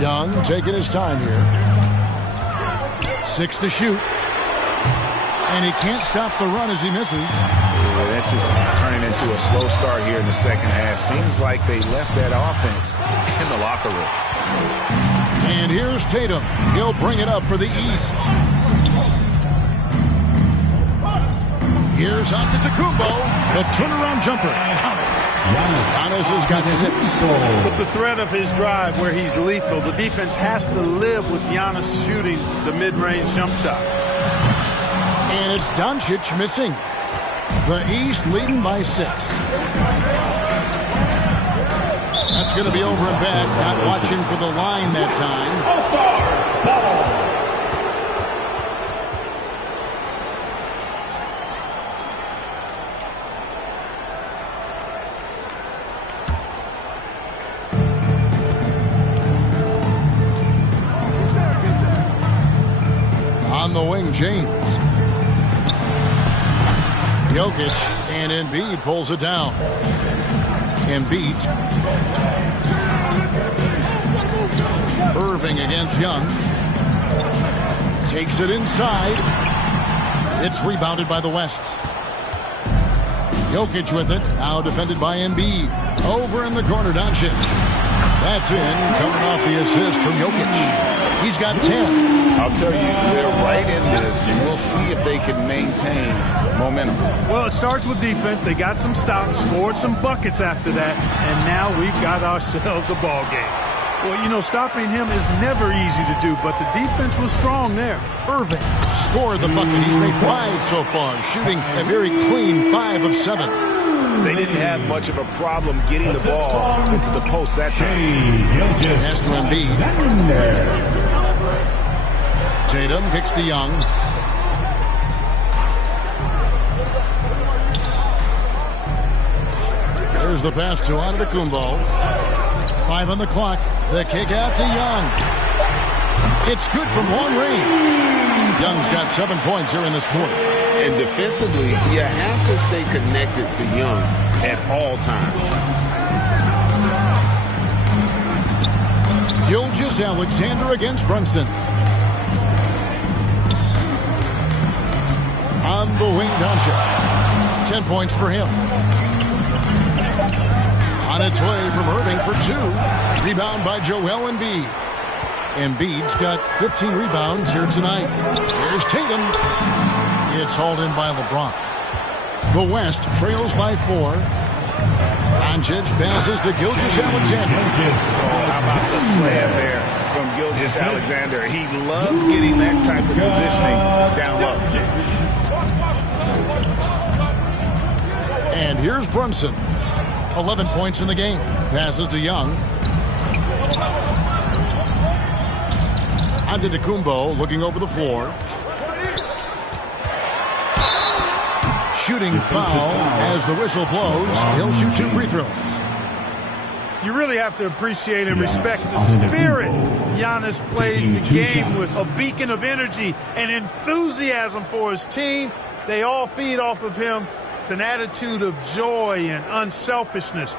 Young taking his time here. 6 to shoot. And he can't stop the run as he misses. Yeah, this is turning into a slow start here in the second half. Seems like they left that offense in the locker room. And here's Tatum. He'll bring it up for the East. Here's Antetokounmpo. The turnaround jumper. Giannis has got 6. With the threat of his drive where he's lethal, the defense has to live with Giannis shooting the mid-range jump shot. And it's Doncic missing. The East leading by 6. That's going to be over and back. Not watching for the line that time. All-Stars ball. On the wing, James. Jokic, and Embiid pulls it down. Embiid. Irving against Young. Takes it inside. It's rebounded by the West. Jokic with it. Now defended by Embiid. Over in the corner, Doncic. That's in. Coming off the assist from Jokic. He's got 10. I'll tell you, they're right in this. And we'll see if they can maintain momentum. Well, it starts with defense. They got some stops, scored some buckets after that, and now we've got ourselves a ball game. Well, you know, stopping him is never easy to do, but the defense was strong there. Irving scored the bucket. He's made 5 so far, shooting a very clean 5 of 7. They didn't have much of a problem getting the ball into the post that time. Pass to Embiid. Tatum kicks to Young. There's the pass to Antetokounmpo. 5 on the clock. The kick out to Young. It's good from long range. Young's got 7 points here in this quarter. And defensively, you have to stay connected to Young at all times. Gilgeous-Alexander against Brunson. On the wing, Doncic. 10 points for him. On its way from Irving for 2. Rebound by Joel Embiid. Embiid's got 15 rebounds here tonight. Here's Tatum. It's hauled in by LeBron. The West trails by 4. Doncic passes to Gilgeous-Alexander. How about the slam there from Gilgeous-Alexander? He loves getting that type of positioning down low. And here's Brunson. 11 points in the game. Passes to Young. Antetokounmpo looking over the floor. Shooting foul as the whistle blows. He'll shoot 2 free throws. You really have to appreciate and respect the spirit Giannis plays the game with. A beacon of energy and enthusiasm for his team. They all feed off of him. An attitude of joy and unselfishness.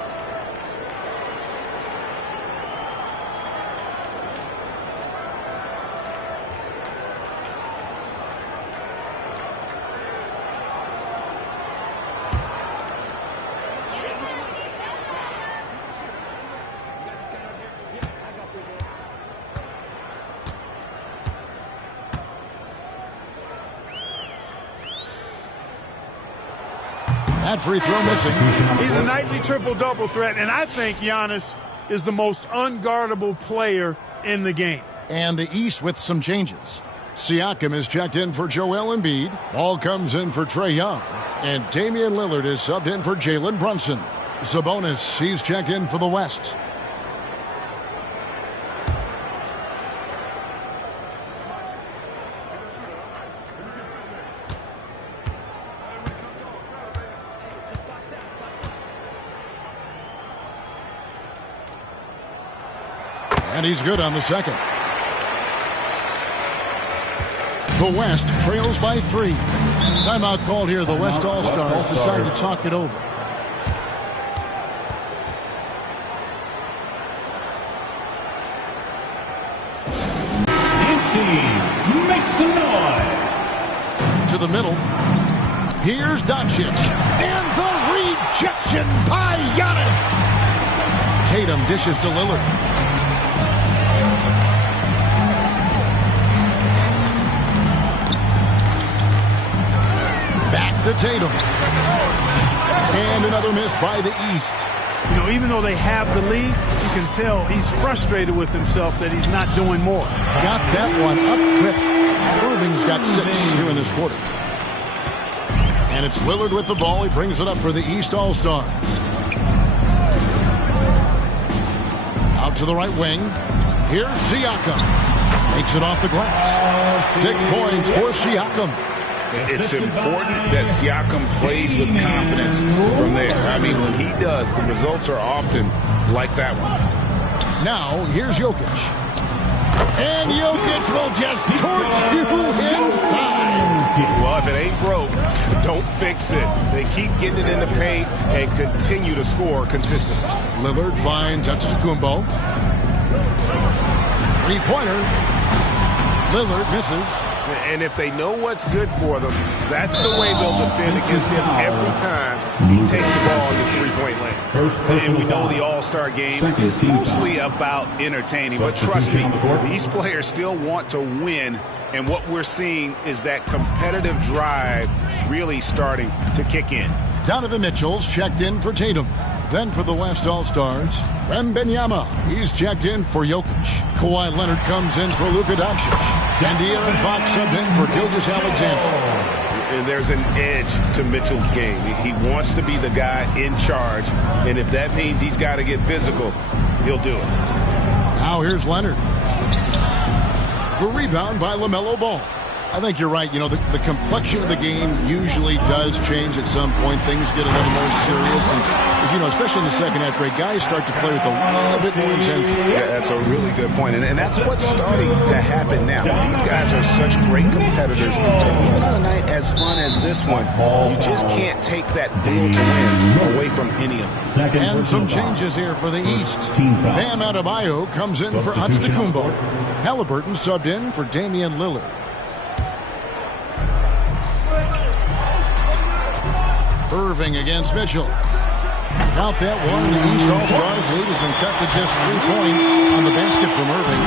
That free throw missing. He's a nightly triple-double threat, and I think Giannis is the most unguardable player in the game. And the East with some changes. Siakam is checked in for Joel Embiid. Ball comes in for Trae Young. And Damian Lillard is subbed in for Jalen Brunson. Sabonis, he's checked in for the West. And he's good on the second. The West trails by 3. Timeout called here. The West All-Stars decide to talk it over. Make some noise. To the middle. Here's Doncic. And the rejection by Giannis. Tatum dishes to Lillard. Back to Tatum. And another miss by the East. You know, even though they have the lead, you can tell he's frustrated with himself that he's not doing more. Got that one up quick. Irving's got 6 here in this quarter. And it's Lillard with the ball. He brings it up for the East All-Stars. Out to the right wing. Here's Siakam. Takes it off the glass. 6 points for Siakam. It's important that Siakam plays with confidence from there. I mean, when he does, the results are often like that one. Now, here's Jokic. And Jokic will just torch you inside. Well, if it ain't broke, don't fix it. They keep getting it in the paint and continue to score consistently. Lillard finds Antetokounmpo. 3-pointer. Lillard misses. And if they know what's good for them, that's the way they'll defend against him every time he takes the ball in the three-point lane. And we know the All-Star game is mostly about entertaining, but trust me, these players still want to win, and what we're seeing is that competitive drive really starting to kick in. Donovan Mitchell's checked in for Tatum. Then for the West All-Stars, Wembanyama. He's checked in for Jokic. Kawhi Leonard comes in for Luka Doncic. And De'Aaron Fox subbed in for Gilgeous-Alexander. And there's an edge to Mitchell's game. He wants to be the guy in charge, and if that means he's got to get physical, he'll do it. Now here's Leonard. The rebound by LaMelo Ball. I think you're right. You know, the complexion of the game usually does change at some point. Things get a little more serious. And, as you know, especially in the second half break, guys start to play with a little bit more intensity. Yeah, that's a really good point. And that's what's starting to happen now. These guys are such great competitors. And even on a night as fun as this one, you just can't take that will to win away from any of them. And some changes here for the East. Bam Adebayo comes in for Antetokounmpo. Halliburton subbed in for Damian Lillard. Irving against Mitchell. Out that one, the East All-Stars lead has been cut to just 3 points on the basket from Irving.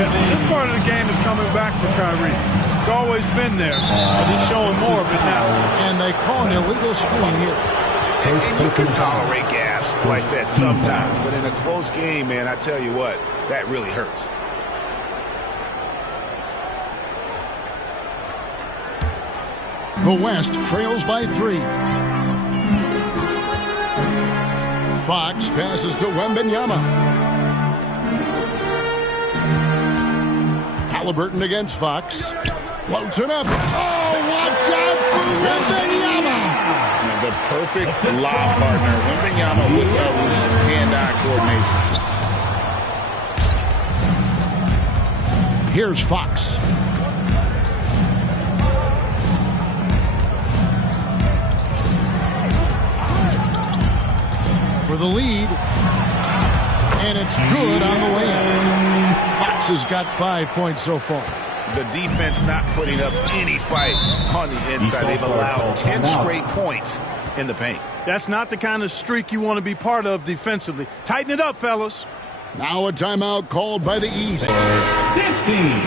Yeah, this part of the game is coming back for Kyrie. It's always been there, but he's showing more of it now. And they call an illegal screen here. And you can tolerate gaps like that sometimes, but in a close game, man, I tell you what, that really hurts. The West trails by 3. Fox passes to Wembanyama. Halliburton against Fox. Floats it up. Oh, watch out for Wembanyama! The perfect lob partner. Wembanyama with elite hand-eye coordination. Here's Fox. For the lead, and it's good on the way in. Fox has got 5 points so far. The defense not putting up any fight on the inside. They've allowed 10 straight points in the paint. That's not the kind of streak you want to be part of defensively. Tighten it up, fellas. Now a timeout called by the East. Dance team.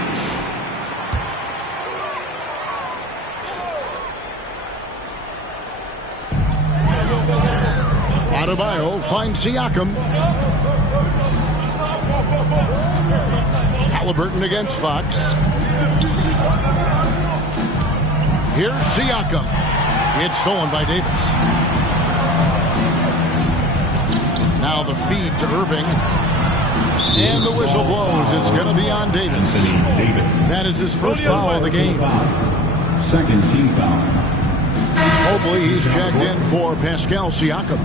Adebayo finds Siakam. Halliburton against Fox. Here's Siakam. It's stolen by Davis. Now the feed to Irving. And the whistle blows. It's going to be on Davis. That is his first foul of the game. Second team foul. Hopefully he's checked in for Pascal Siakam.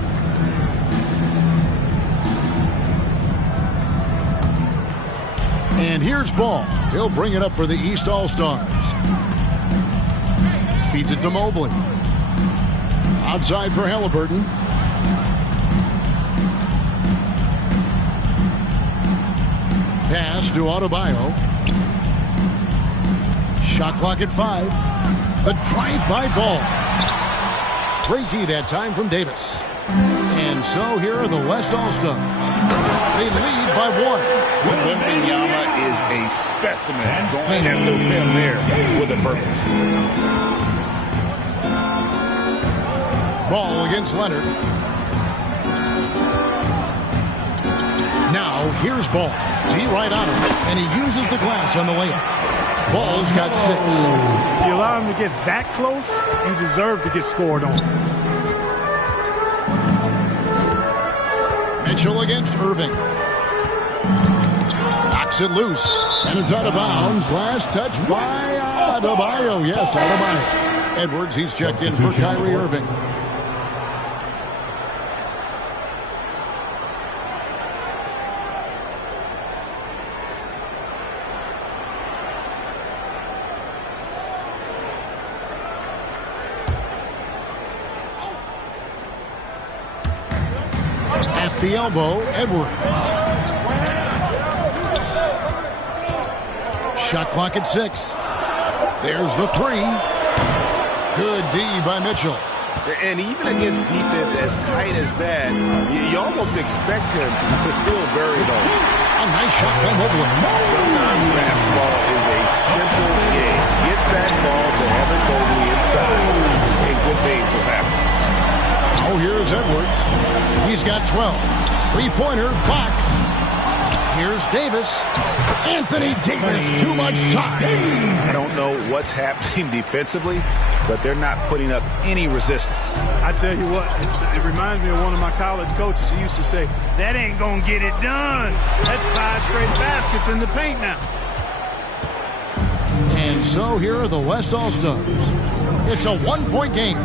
And here's Ball. He'll bring it up for the East All-Stars. Feeds it to Mobley. Outside for Halliburton. Pass to Adebayo. Shot clock at 5. The drive by Ball. Great D that time from Davis. And so here are the West All-Stars. They lead by 1. Wembanyama is a specimen going at the rim there with a purpose. Ball against Leonard. Now here's Ball. D right on him, and he uses the glass on the layup. Ball's got 6. If you allow him to get that close, you deserve to get scored on. Mitchell against Irving. Knocks it loose, and it's out of bounds. Last touch by Adebayo. Yes, Adebayo. Edwards, he's checked in for Kyrie Irving. At the elbow, Edwards. Shot clock at 6. There's the three. Good D by Mitchell. And even against defense as tight as that, you almost expect him to still bury those. A nice shot by Mobley. Sometimes basketball is a simple game. Get that ball to Evan Mobley inside, and good things will happen. Oh, here's Edwards. He's got 12. Three-pointer, Fox. Here's Davis. Anthony Davis, too much shot. I don't know what's happening defensively, but they're not putting up any resistance. I tell you what, it reminds me of one of my college coaches. He used to say, that ain't going to get it done. That's 5 straight baskets in the paint now. And so here are the West All-Stars. It's a one-point game.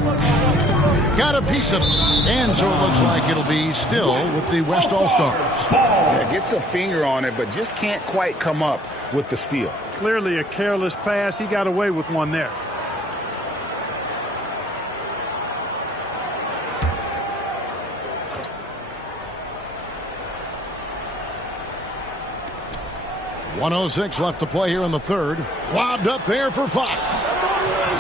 Got a piece of it. And so it looks like it'll be still with the West All-Stars. Yeah, gets a finger on it, but just can't quite come up with the steal. Clearly a careless pass. He got away with one there. .106 left to play here in the third. Lobbed up there for Fox.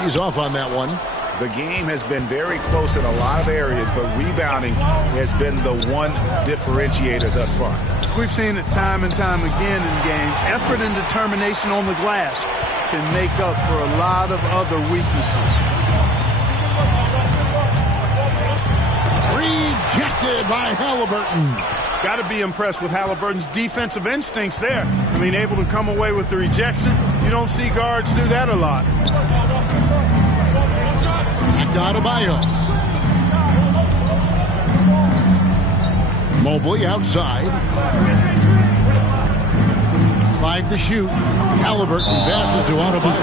He's off on that one. The game has been very close in a lot of areas, but rebounding has been the one differentiator thus far. We've seen it time and time again in games. Effort and determination on the glass can make up for a lot of other weaknesses. Rejected by Halliburton. Got to be impressed with Halliburton's defensive instincts there. I mean, able to come away with the rejection. You don't see guards do that a lot. Adebayo. Mobley outside. 5 to shoot. Halliburton passes to Adebayo.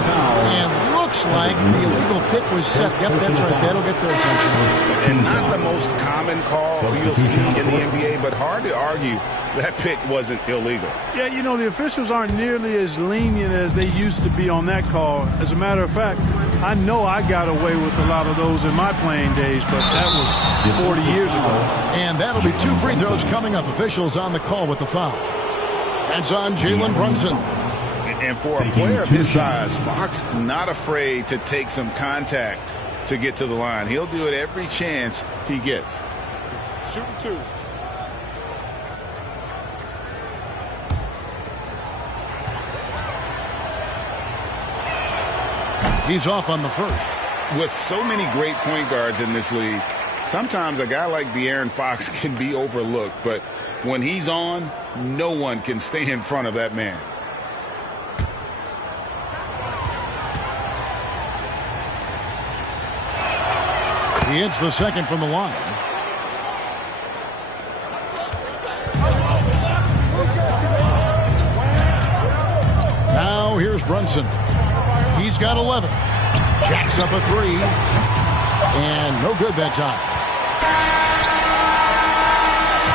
And looks like the illegal pick was set. Yep, that's right. That'll get their attention. And not the most common call you'll see in the NBA, but hard to argue that pick wasn't illegal. Yeah, you know, the officials aren't nearly as lenient as they used to be on that call. As a matter of fact, I know I got away with a lot of those in my playing days, but that was 40 years ago. And that'll be 2 free throws coming up. Officials on the call with the foul. That's on Jalen Brunson. And for a player of his size, Fox not afraid to take some contact to get to the line. He'll do it every chance he gets. Shooting 2. He's off on the first. With so many great point guards in this league, sometimes a guy like De'Aaron Fox can be overlooked, but when he's on, no one can stay in front of that man. He hits the second from the line. Now here's Brunson. He's got 11. Jacks up a 3. And no good that time.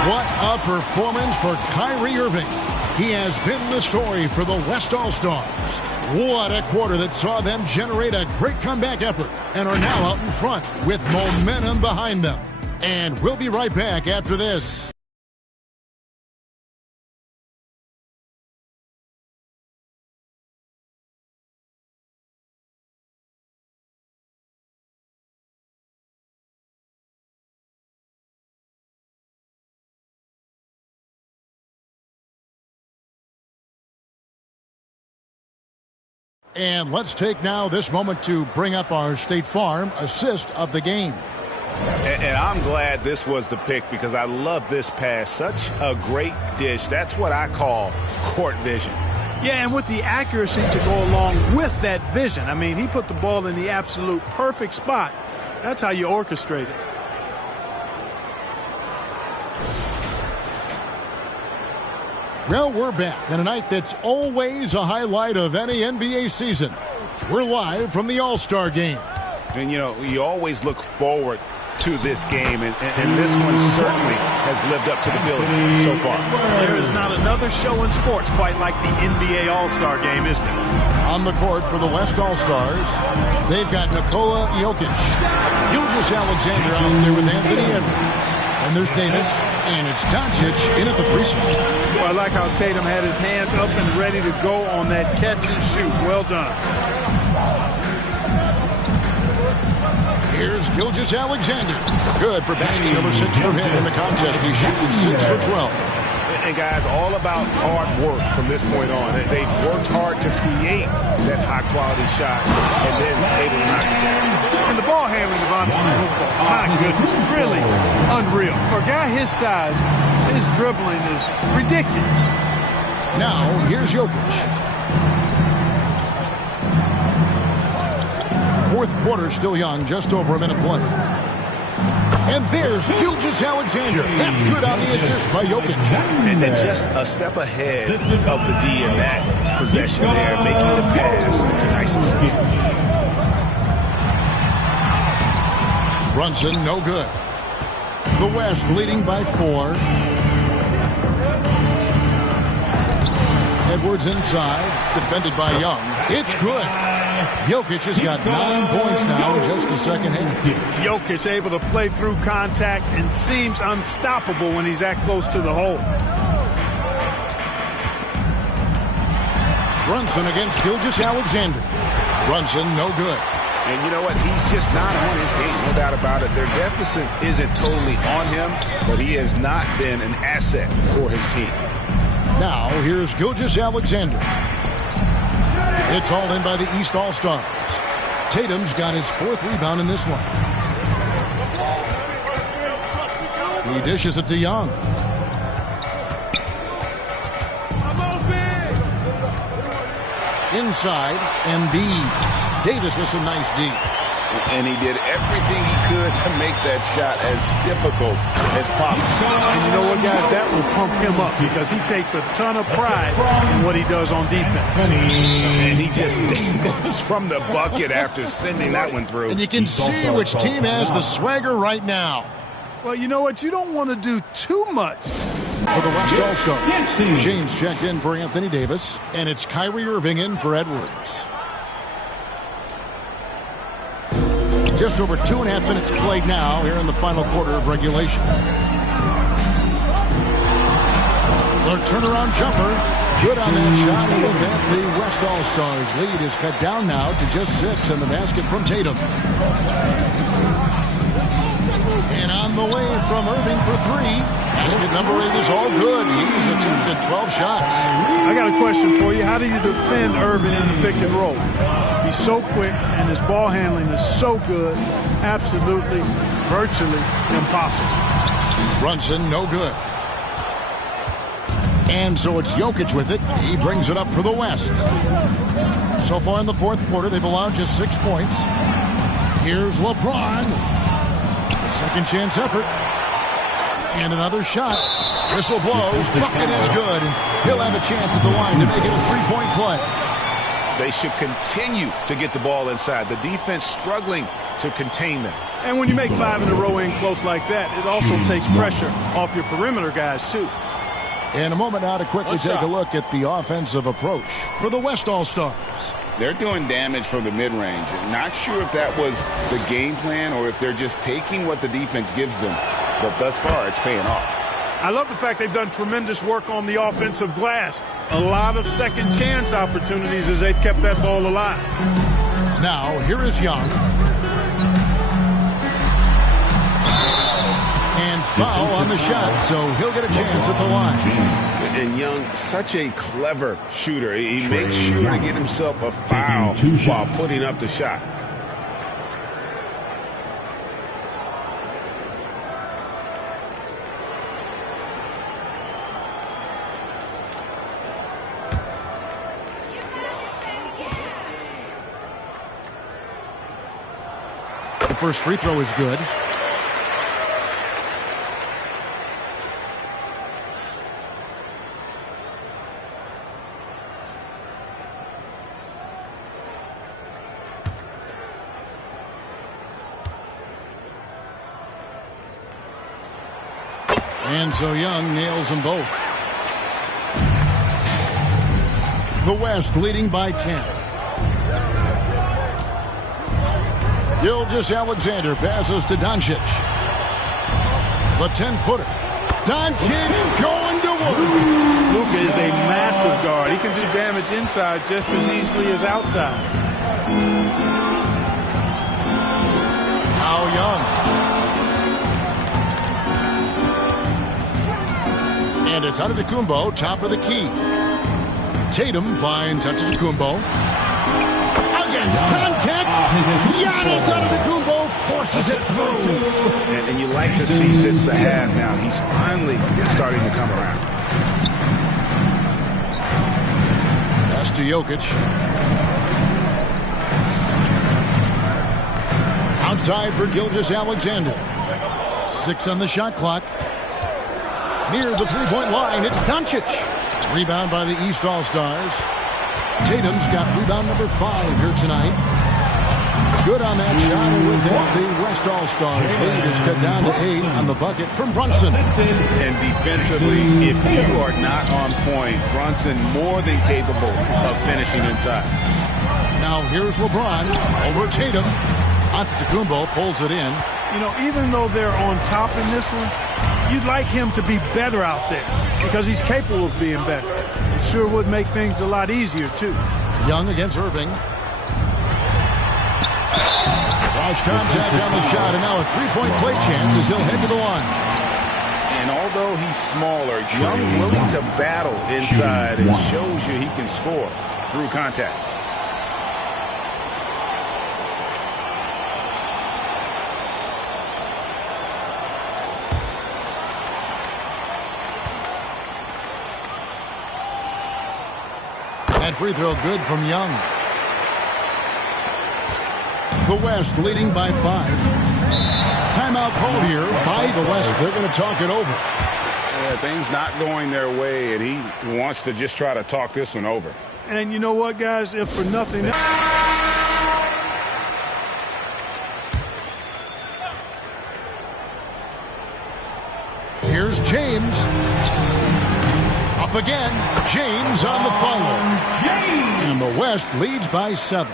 What a performance for Kyrie Irving. He has been the story for the West All-Stars. What a quarter that saw them generate a great comeback effort and are now out in front with momentum behind them. And we'll be right back after this. And let's take now this moment to bring up our State Farm assist of the game. And I'm glad this was the pick because I love this pass. Such a great dish. That's what I call court vision. Yeah, and with the accuracy to go along with that vision. I mean, he put the ball in the absolute perfect spot. That's how you orchestrate it. Well, we're back on a night that's always a highlight of any NBA season. We're live from the All-Star Game. And, you know, you always look forward to this game, and this one certainly has lived up to the billing so far. There is not another show in sports quite like the NBA All-Star Game, is there? On the court for the West All-Stars, they've got Nikola Jokic, Gilgeous Alexander out there with Anthony Edwards. And there's Davis, and it's Doncic in at the 3 spot. Well, I like how Tatum had his hands up and ready to go on that catch and shoot. Well done. Here's Gilgeous-Alexander. Good for basket number 6 for him in the contest. He's shooting 6 for 12. And guys, all about hard work from this point on. They've worked hard to create that high-quality shot and then able to knock it down. And the ball handling of my goodness, really unreal. For a guy his size, his dribbling is ridiculous. Now, here's Jokic. Fourth quarter still young, just over a minute play. And there's Gilgeous-Alexander. That's good on the assist by Jokic. And just a step ahead of the D in that possession there, making the pass. Nice assist. Brunson, no good. The West leading by 4. Edwards inside, defended by Young. It's good. Jokic has got 9 points now in just the second half. Jokic able to play through contact and seems unstoppable when he's that close to the hole. Brunson against Gilgeous-Alexander. Brunson, no good. And you know what? He's just not on his game, no doubt about it. Their deficit isn't totally on him, but he has not been an asset for his team. Now, here's Gilgeous-Alexander. It's hauled in by the East All-Stars. Tatum's got his 4th rebound in this one. He dishes it to Young. Inside, Embiid. Davis with some nice D. And he did everything he could to make that shot as difficult as possible. And you know what, guys? That will pump him up because he takes a ton of pride in what he does on defense. And he just goes from the bucket after sending that one through. And you can see which team has the swagger right now. Well, you know what? You don't want to do too much. For the West All-Stars, James checked in for Anthony Davis, and it's Kyrie Irving in for Edwards. Just over 2.5 minutes played now here in the final quarter of regulation. The turnaround jumper, good on that shot, and with that, the West All-Stars lead is cut down now to just 6 in the basket from Tatum. And on the way from Irving for 3. Basket number 8 is all good. He's attempted 12 shots. I got a question for you. How do you defend Irving in the pick and roll? He's so quick, and his ball handling is so good. Absolutely, virtually impossible. Brunson, no good. And so it's Jokic with it. He brings it up for the West. So far in the fourth quarter, they've allowed just 6 points. Here's LeBron. A second chance effort. And another shot. Whistle blows. Bucket is good. And he'll have a chance at the line to make it a 3-point play. They should continue to get the ball inside. The defense struggling to contain them. And when you make 5 in a row in close like that, it also takes pressure off your perimeter guys, too. In a moment now to quickly take a look at the offensive approach for the West All-Stars. They're doing damage from the mid-range. Not sure if that was the game plan or if they're just taking what the defense gives them. But thus far, it's paying off. I love the fact they've done tremendous work on the offensive glass. A lot of second chance opportunities as they've kept that ball alive. Now, here is Young. And foul on the shot, so he'll get a chance at the line. And Young, such a clever shooter. He makes sure to get himself a foul while putting up the shot. The first free throw is good. And so Young nails them both. The West leading by 10. Gilgeous-Alexander passes to Doncic. The 10-footer. Doncic going to work. Luka is a massive guard. He can do damage inside just as easily as outside. Now Young. And it's Antetokounmpo, top of the key. Tatum finds Antetokounmpo. Against contact. Giannis Antetokounmpo forces it through. And you like to see since the half now. He's finally starting to come around. Pass to Jokic. Outside for Gilgeous-Alexander. 6 on the shot clock. Near the three-point line, it's Doncic. Rebound by the East All-Stars. Tatum's got rebound number 5 here tonight. Good on that shot, and with that, the West All-Stars lead is cut down to 8 on the bucket from Brunson. And defensively, if you are not on point, Brunson more than capable of finishing inside. Now here's LeBron over Tatum. Antetokounmpo pulls it in. You know, even though they're on top in this one, you'd like him to be better out there because he's capable of being better. It sure would make things a lot easier, too. Young against Irving. Cross contact on the shot, and now a three-point play chance as he'll head to the line. And although he's smaller, Young willing to battle inside and shows you he can score through contact. That free throw good from Young. The West leading by 5. Timeout called here by the West. They're going to talk it over. Yeah, things not going their way, and he wants to just try to talk this one over. And you know what, guys? If for nothing else. Here's James. Up again. James on the follow. And the West leads by 7.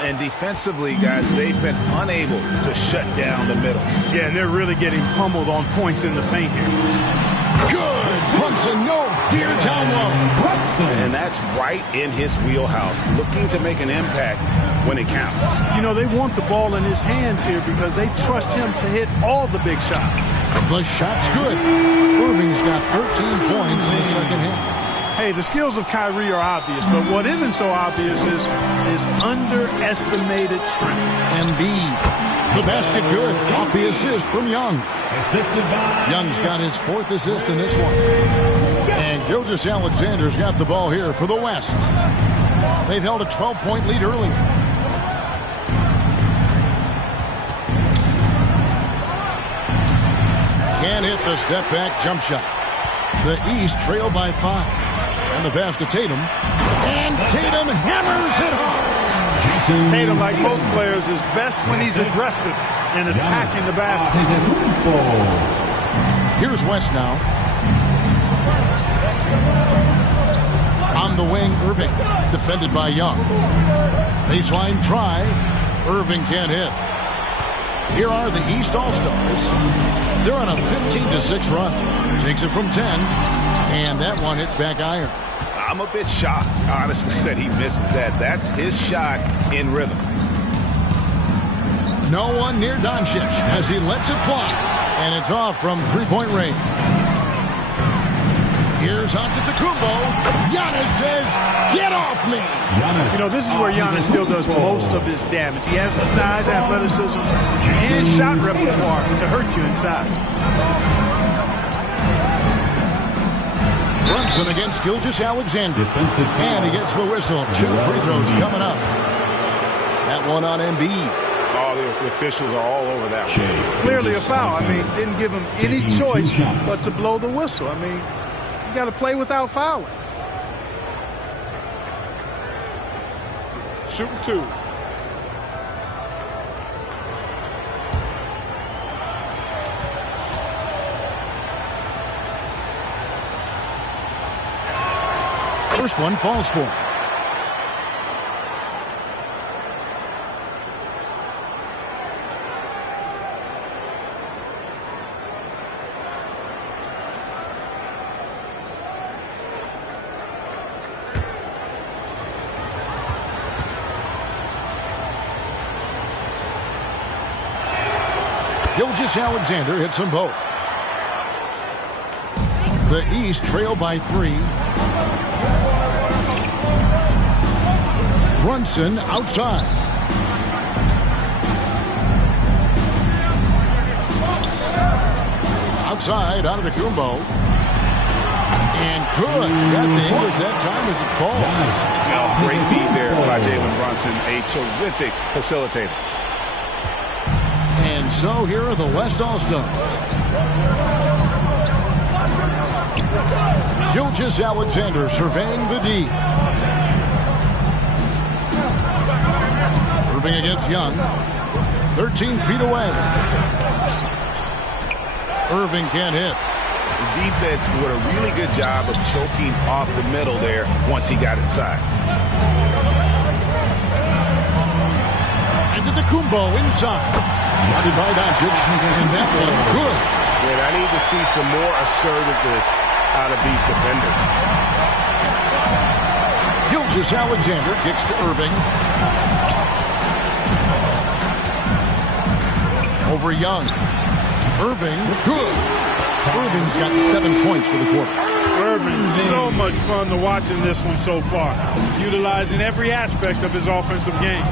And defensively, guys, they've been unable to shut down the middle. Yeah, and they're really getting pummeled on points in the paint here. Good. Brunson, no fear down low. And that's right in his wheelhouse, looking to make an impact when it counts. You know, they want the ball in his hands here because they trust him to hit all the big shots. The shot's good. Irving's got 13 points in the second half. Hey, the skills of Kyrie are obvious, but what isn't so obvious is his underestimated strength. Embiid, the basket good, off the assist from Young. Young's got his 4th assist in this one. And Gilgeous-Alexander's got the ball here for the West. They've held a 12-point lead earlier. Can't hit the step-back jump shot. The East trail by 5. And the pass to Tatum. And Tatum hammers it home. Tatum, like most players, is best when he's aggressive and attacking the basket. Here's West now. On the wing, Irving. Defended by Young. Baseline try. Irving can't hit. Here are the East All-Stars. They're on a 15-6 run. Takes it from 10. And that one hits back iron. I'm a bit shocked, honestly, that he misses that. That's his shot in rhythm. No one near Doncic as he lets it fly. And it's off from three-point range. Here's Antetokounmpo. Giannis says, get off me. You know, this is where Giannis still does most of his damage. He has the size, athleticism, and shot repertoire to hurt you inside. Brunson against Gilgeous-Alexander. And he gets the whistle. 2 free throws coming up. That one on Embiid. Oh, the officials are all over that one. Clearly a foul. I mean, didn't give him any choice but to blow the whistle. I mean, you got to play without fouling. Shooting 2. First one falls for him. Gilgeous-Alexander hits them both. The East trail by 3. Brunson outside. Outside, out of the Kumbo. And good. Got the English that time as it falls. Great feed there by Jalen Brunson. A terrific facilitator. And so here are the West All-Stars. Gilgeous-Alexander surveying the D. Irving against Young. 13 feet away. Irving can't hit. The defense did a really good job of choking off the middle there once he got inside. And to the Kumbo inside. Guarded by Doncic. And that one good. Man, I need to see some more assertiveness out of these defenders. Gilgeous-Alexander kicks to Irving. Over Young. Irving, good. Irving's got 7 points for the quarter. Irving, so much fun to watch in this one so far, utilizing every aspect of his offensive game.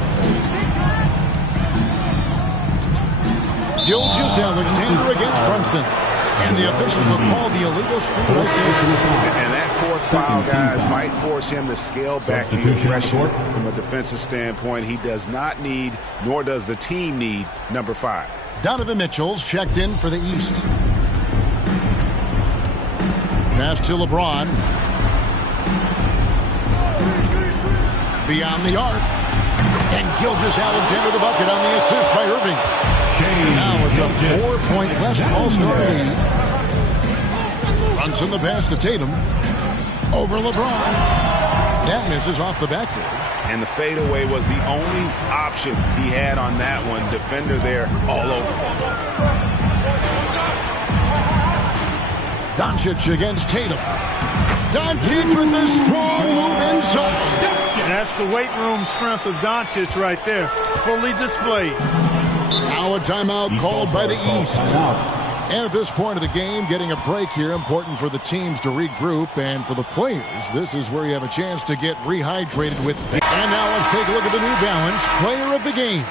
Gilgeous-Alexander against Brunson. And the officials have called the illegal screen right there. And that fourth foul, guys, might force him to scale back the aggression from a defensive standpoint. He does not need, nor does the team need, number 5. Donovan Mitchell's checked in for the East. Pass to LeBron. Beyond the arc. And Gilgeous-Alexander the bucket on the assist by Irving. Now it's a 4-point West All-Star lead. Runs in the pass to Tatum. Over LeBron. That misses off the backboard. And the fadeaway was the only option he had on that one. Defender there all over. Doncic against Tatum. Doncic with a strong move inside. That's the weight room strength of Doncic right there. Fully displayed. Now a timeout called by the East. And at this point of the game, getting a break here, important for the teams to regroup. And for the players, this is where you have a chance to get rehydrated with. And now let's take a look at the New Balance player of the game,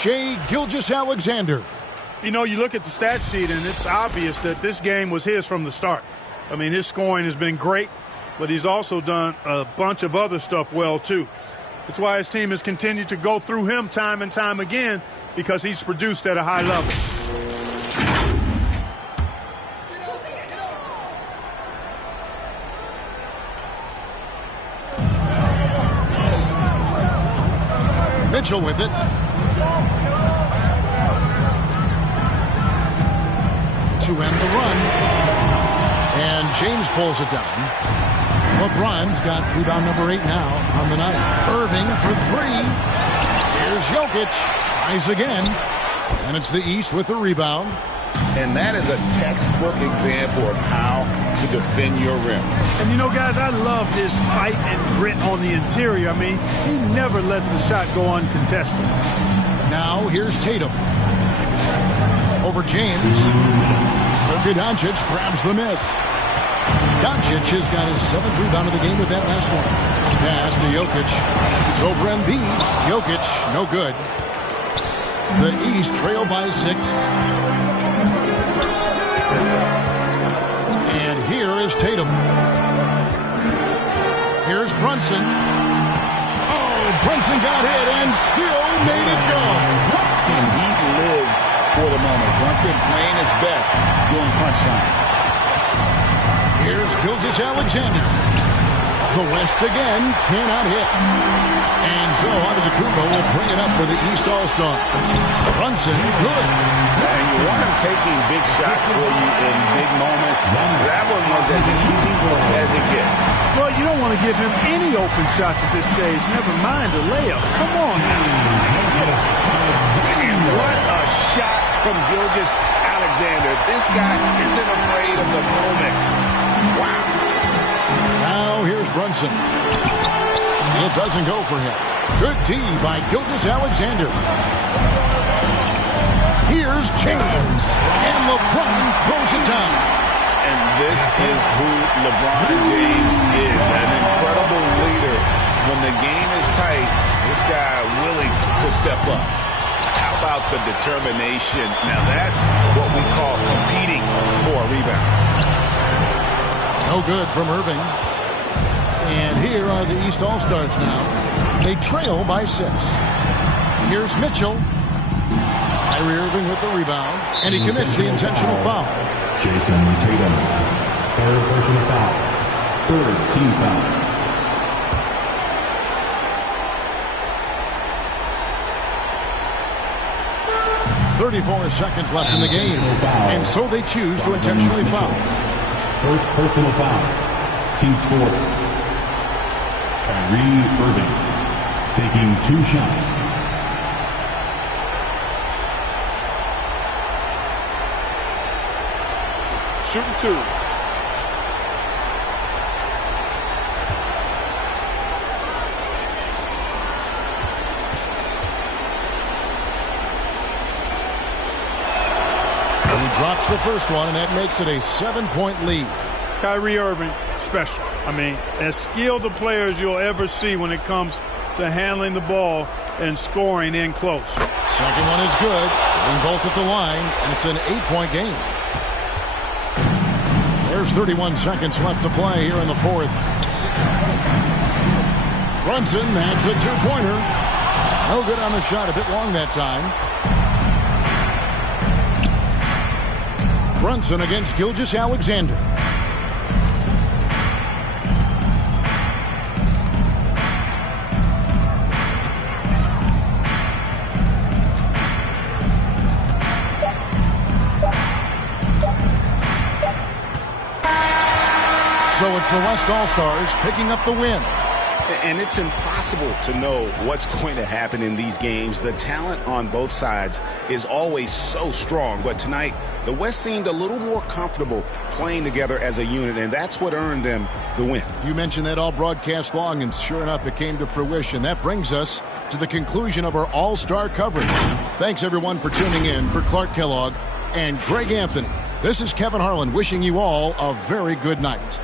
Shai Gilgeous-Alexander. You know, you look at the stat sheet, and it's obvious that this game was his from the start. I mean, his scoring has been great, but he's also done a bunch of other stuff well, too. That's why his team has continued to go through him time and time again, because he's produced at a high level. Mitchell with it. To end the run. And James pulls it down. LeBron's got rebound number 8 now on the night. Irving for 3. Here's Jokic. Tries again. And it's the East with the rebound. And that is a textbook example of how to defend your rim. And you know, guys, I love his fight and grit on the interior. I mean, he never lets a shot go uncontested. Now here's Tatum. Over James. Luka Doncic grabs the miss. Doncic has got his 7th rebound of the game with that last one. Pass to Jokic. Shoots over Embiid. Jokic, no good. The East trail by 6. And here is Tatum. Here's Brunson. Oh, Brunson got hit and still made it go. And he lives for the moment. Brunson playing his best during crunch time. Here's Gilgeous-Alexander. The West again cannot hit. And so Antetokounmpo will bring it up for the East All-Stars. Brunson, good. And you want him taking big shots for you in big moments. That one was as easy as it gets. Well, you don't want to give him any open shots at this stage. Never mind a layup. Come on now. And what a shot from Gilgeous-Alexander. This guy isn't afraid of the moment. Wow. Now here's Brunson. It doesn't go for him. Good D by Gilgeous-Alexander. Here's James. And LeBron throws it down. And this is who LeBron James is, an incredible leader. When the game is tight, this guy willing to step up. How about the determination? Now that's what we call competing for a rebound. No good from Irving. And here are the East All-Stars now. They trail by 6. Here's Mitchell. Kyrie Irving with the rebound. And he commits the intentional foul. Jason Tatum. Third personal foul. Third team foul. .34 seconds left in the game. And so they choose to intentionally foul. First personal foul. Team score. Kyrie Irving taking 2 shots. Shooting 2. He drops the first one, and that makes it a 7-point lead. Kyrie Irving, special. I mean, as skilled a player as you'll ever see when it comes to handling the ball and scoring in close. Second one is good. Getting both at the line, and it's an 8-point game. There's 31 seconds left to play here in the 4th. Brunson, that's a 2-pointer. No good on the shot, a bit long that time. Brunson against Gilgeous-Alexander. So it's the West All-Stars picking up the win. And it's impossible to know what's going to happen in these games. The talent on both sides is always so strong. But tonight, the West seemed a little more comfortable playing together as a unit, and that's what earned them the win. You mentioned that all broadcast long, and sure enough, it came to fruition. That brings us to the conclusion of our All-Star coverage. Thanks, everyone, for tuning in. For Clark Kellogg and Greg Anthony, this is Kevin Harlan wishing you all a very good night.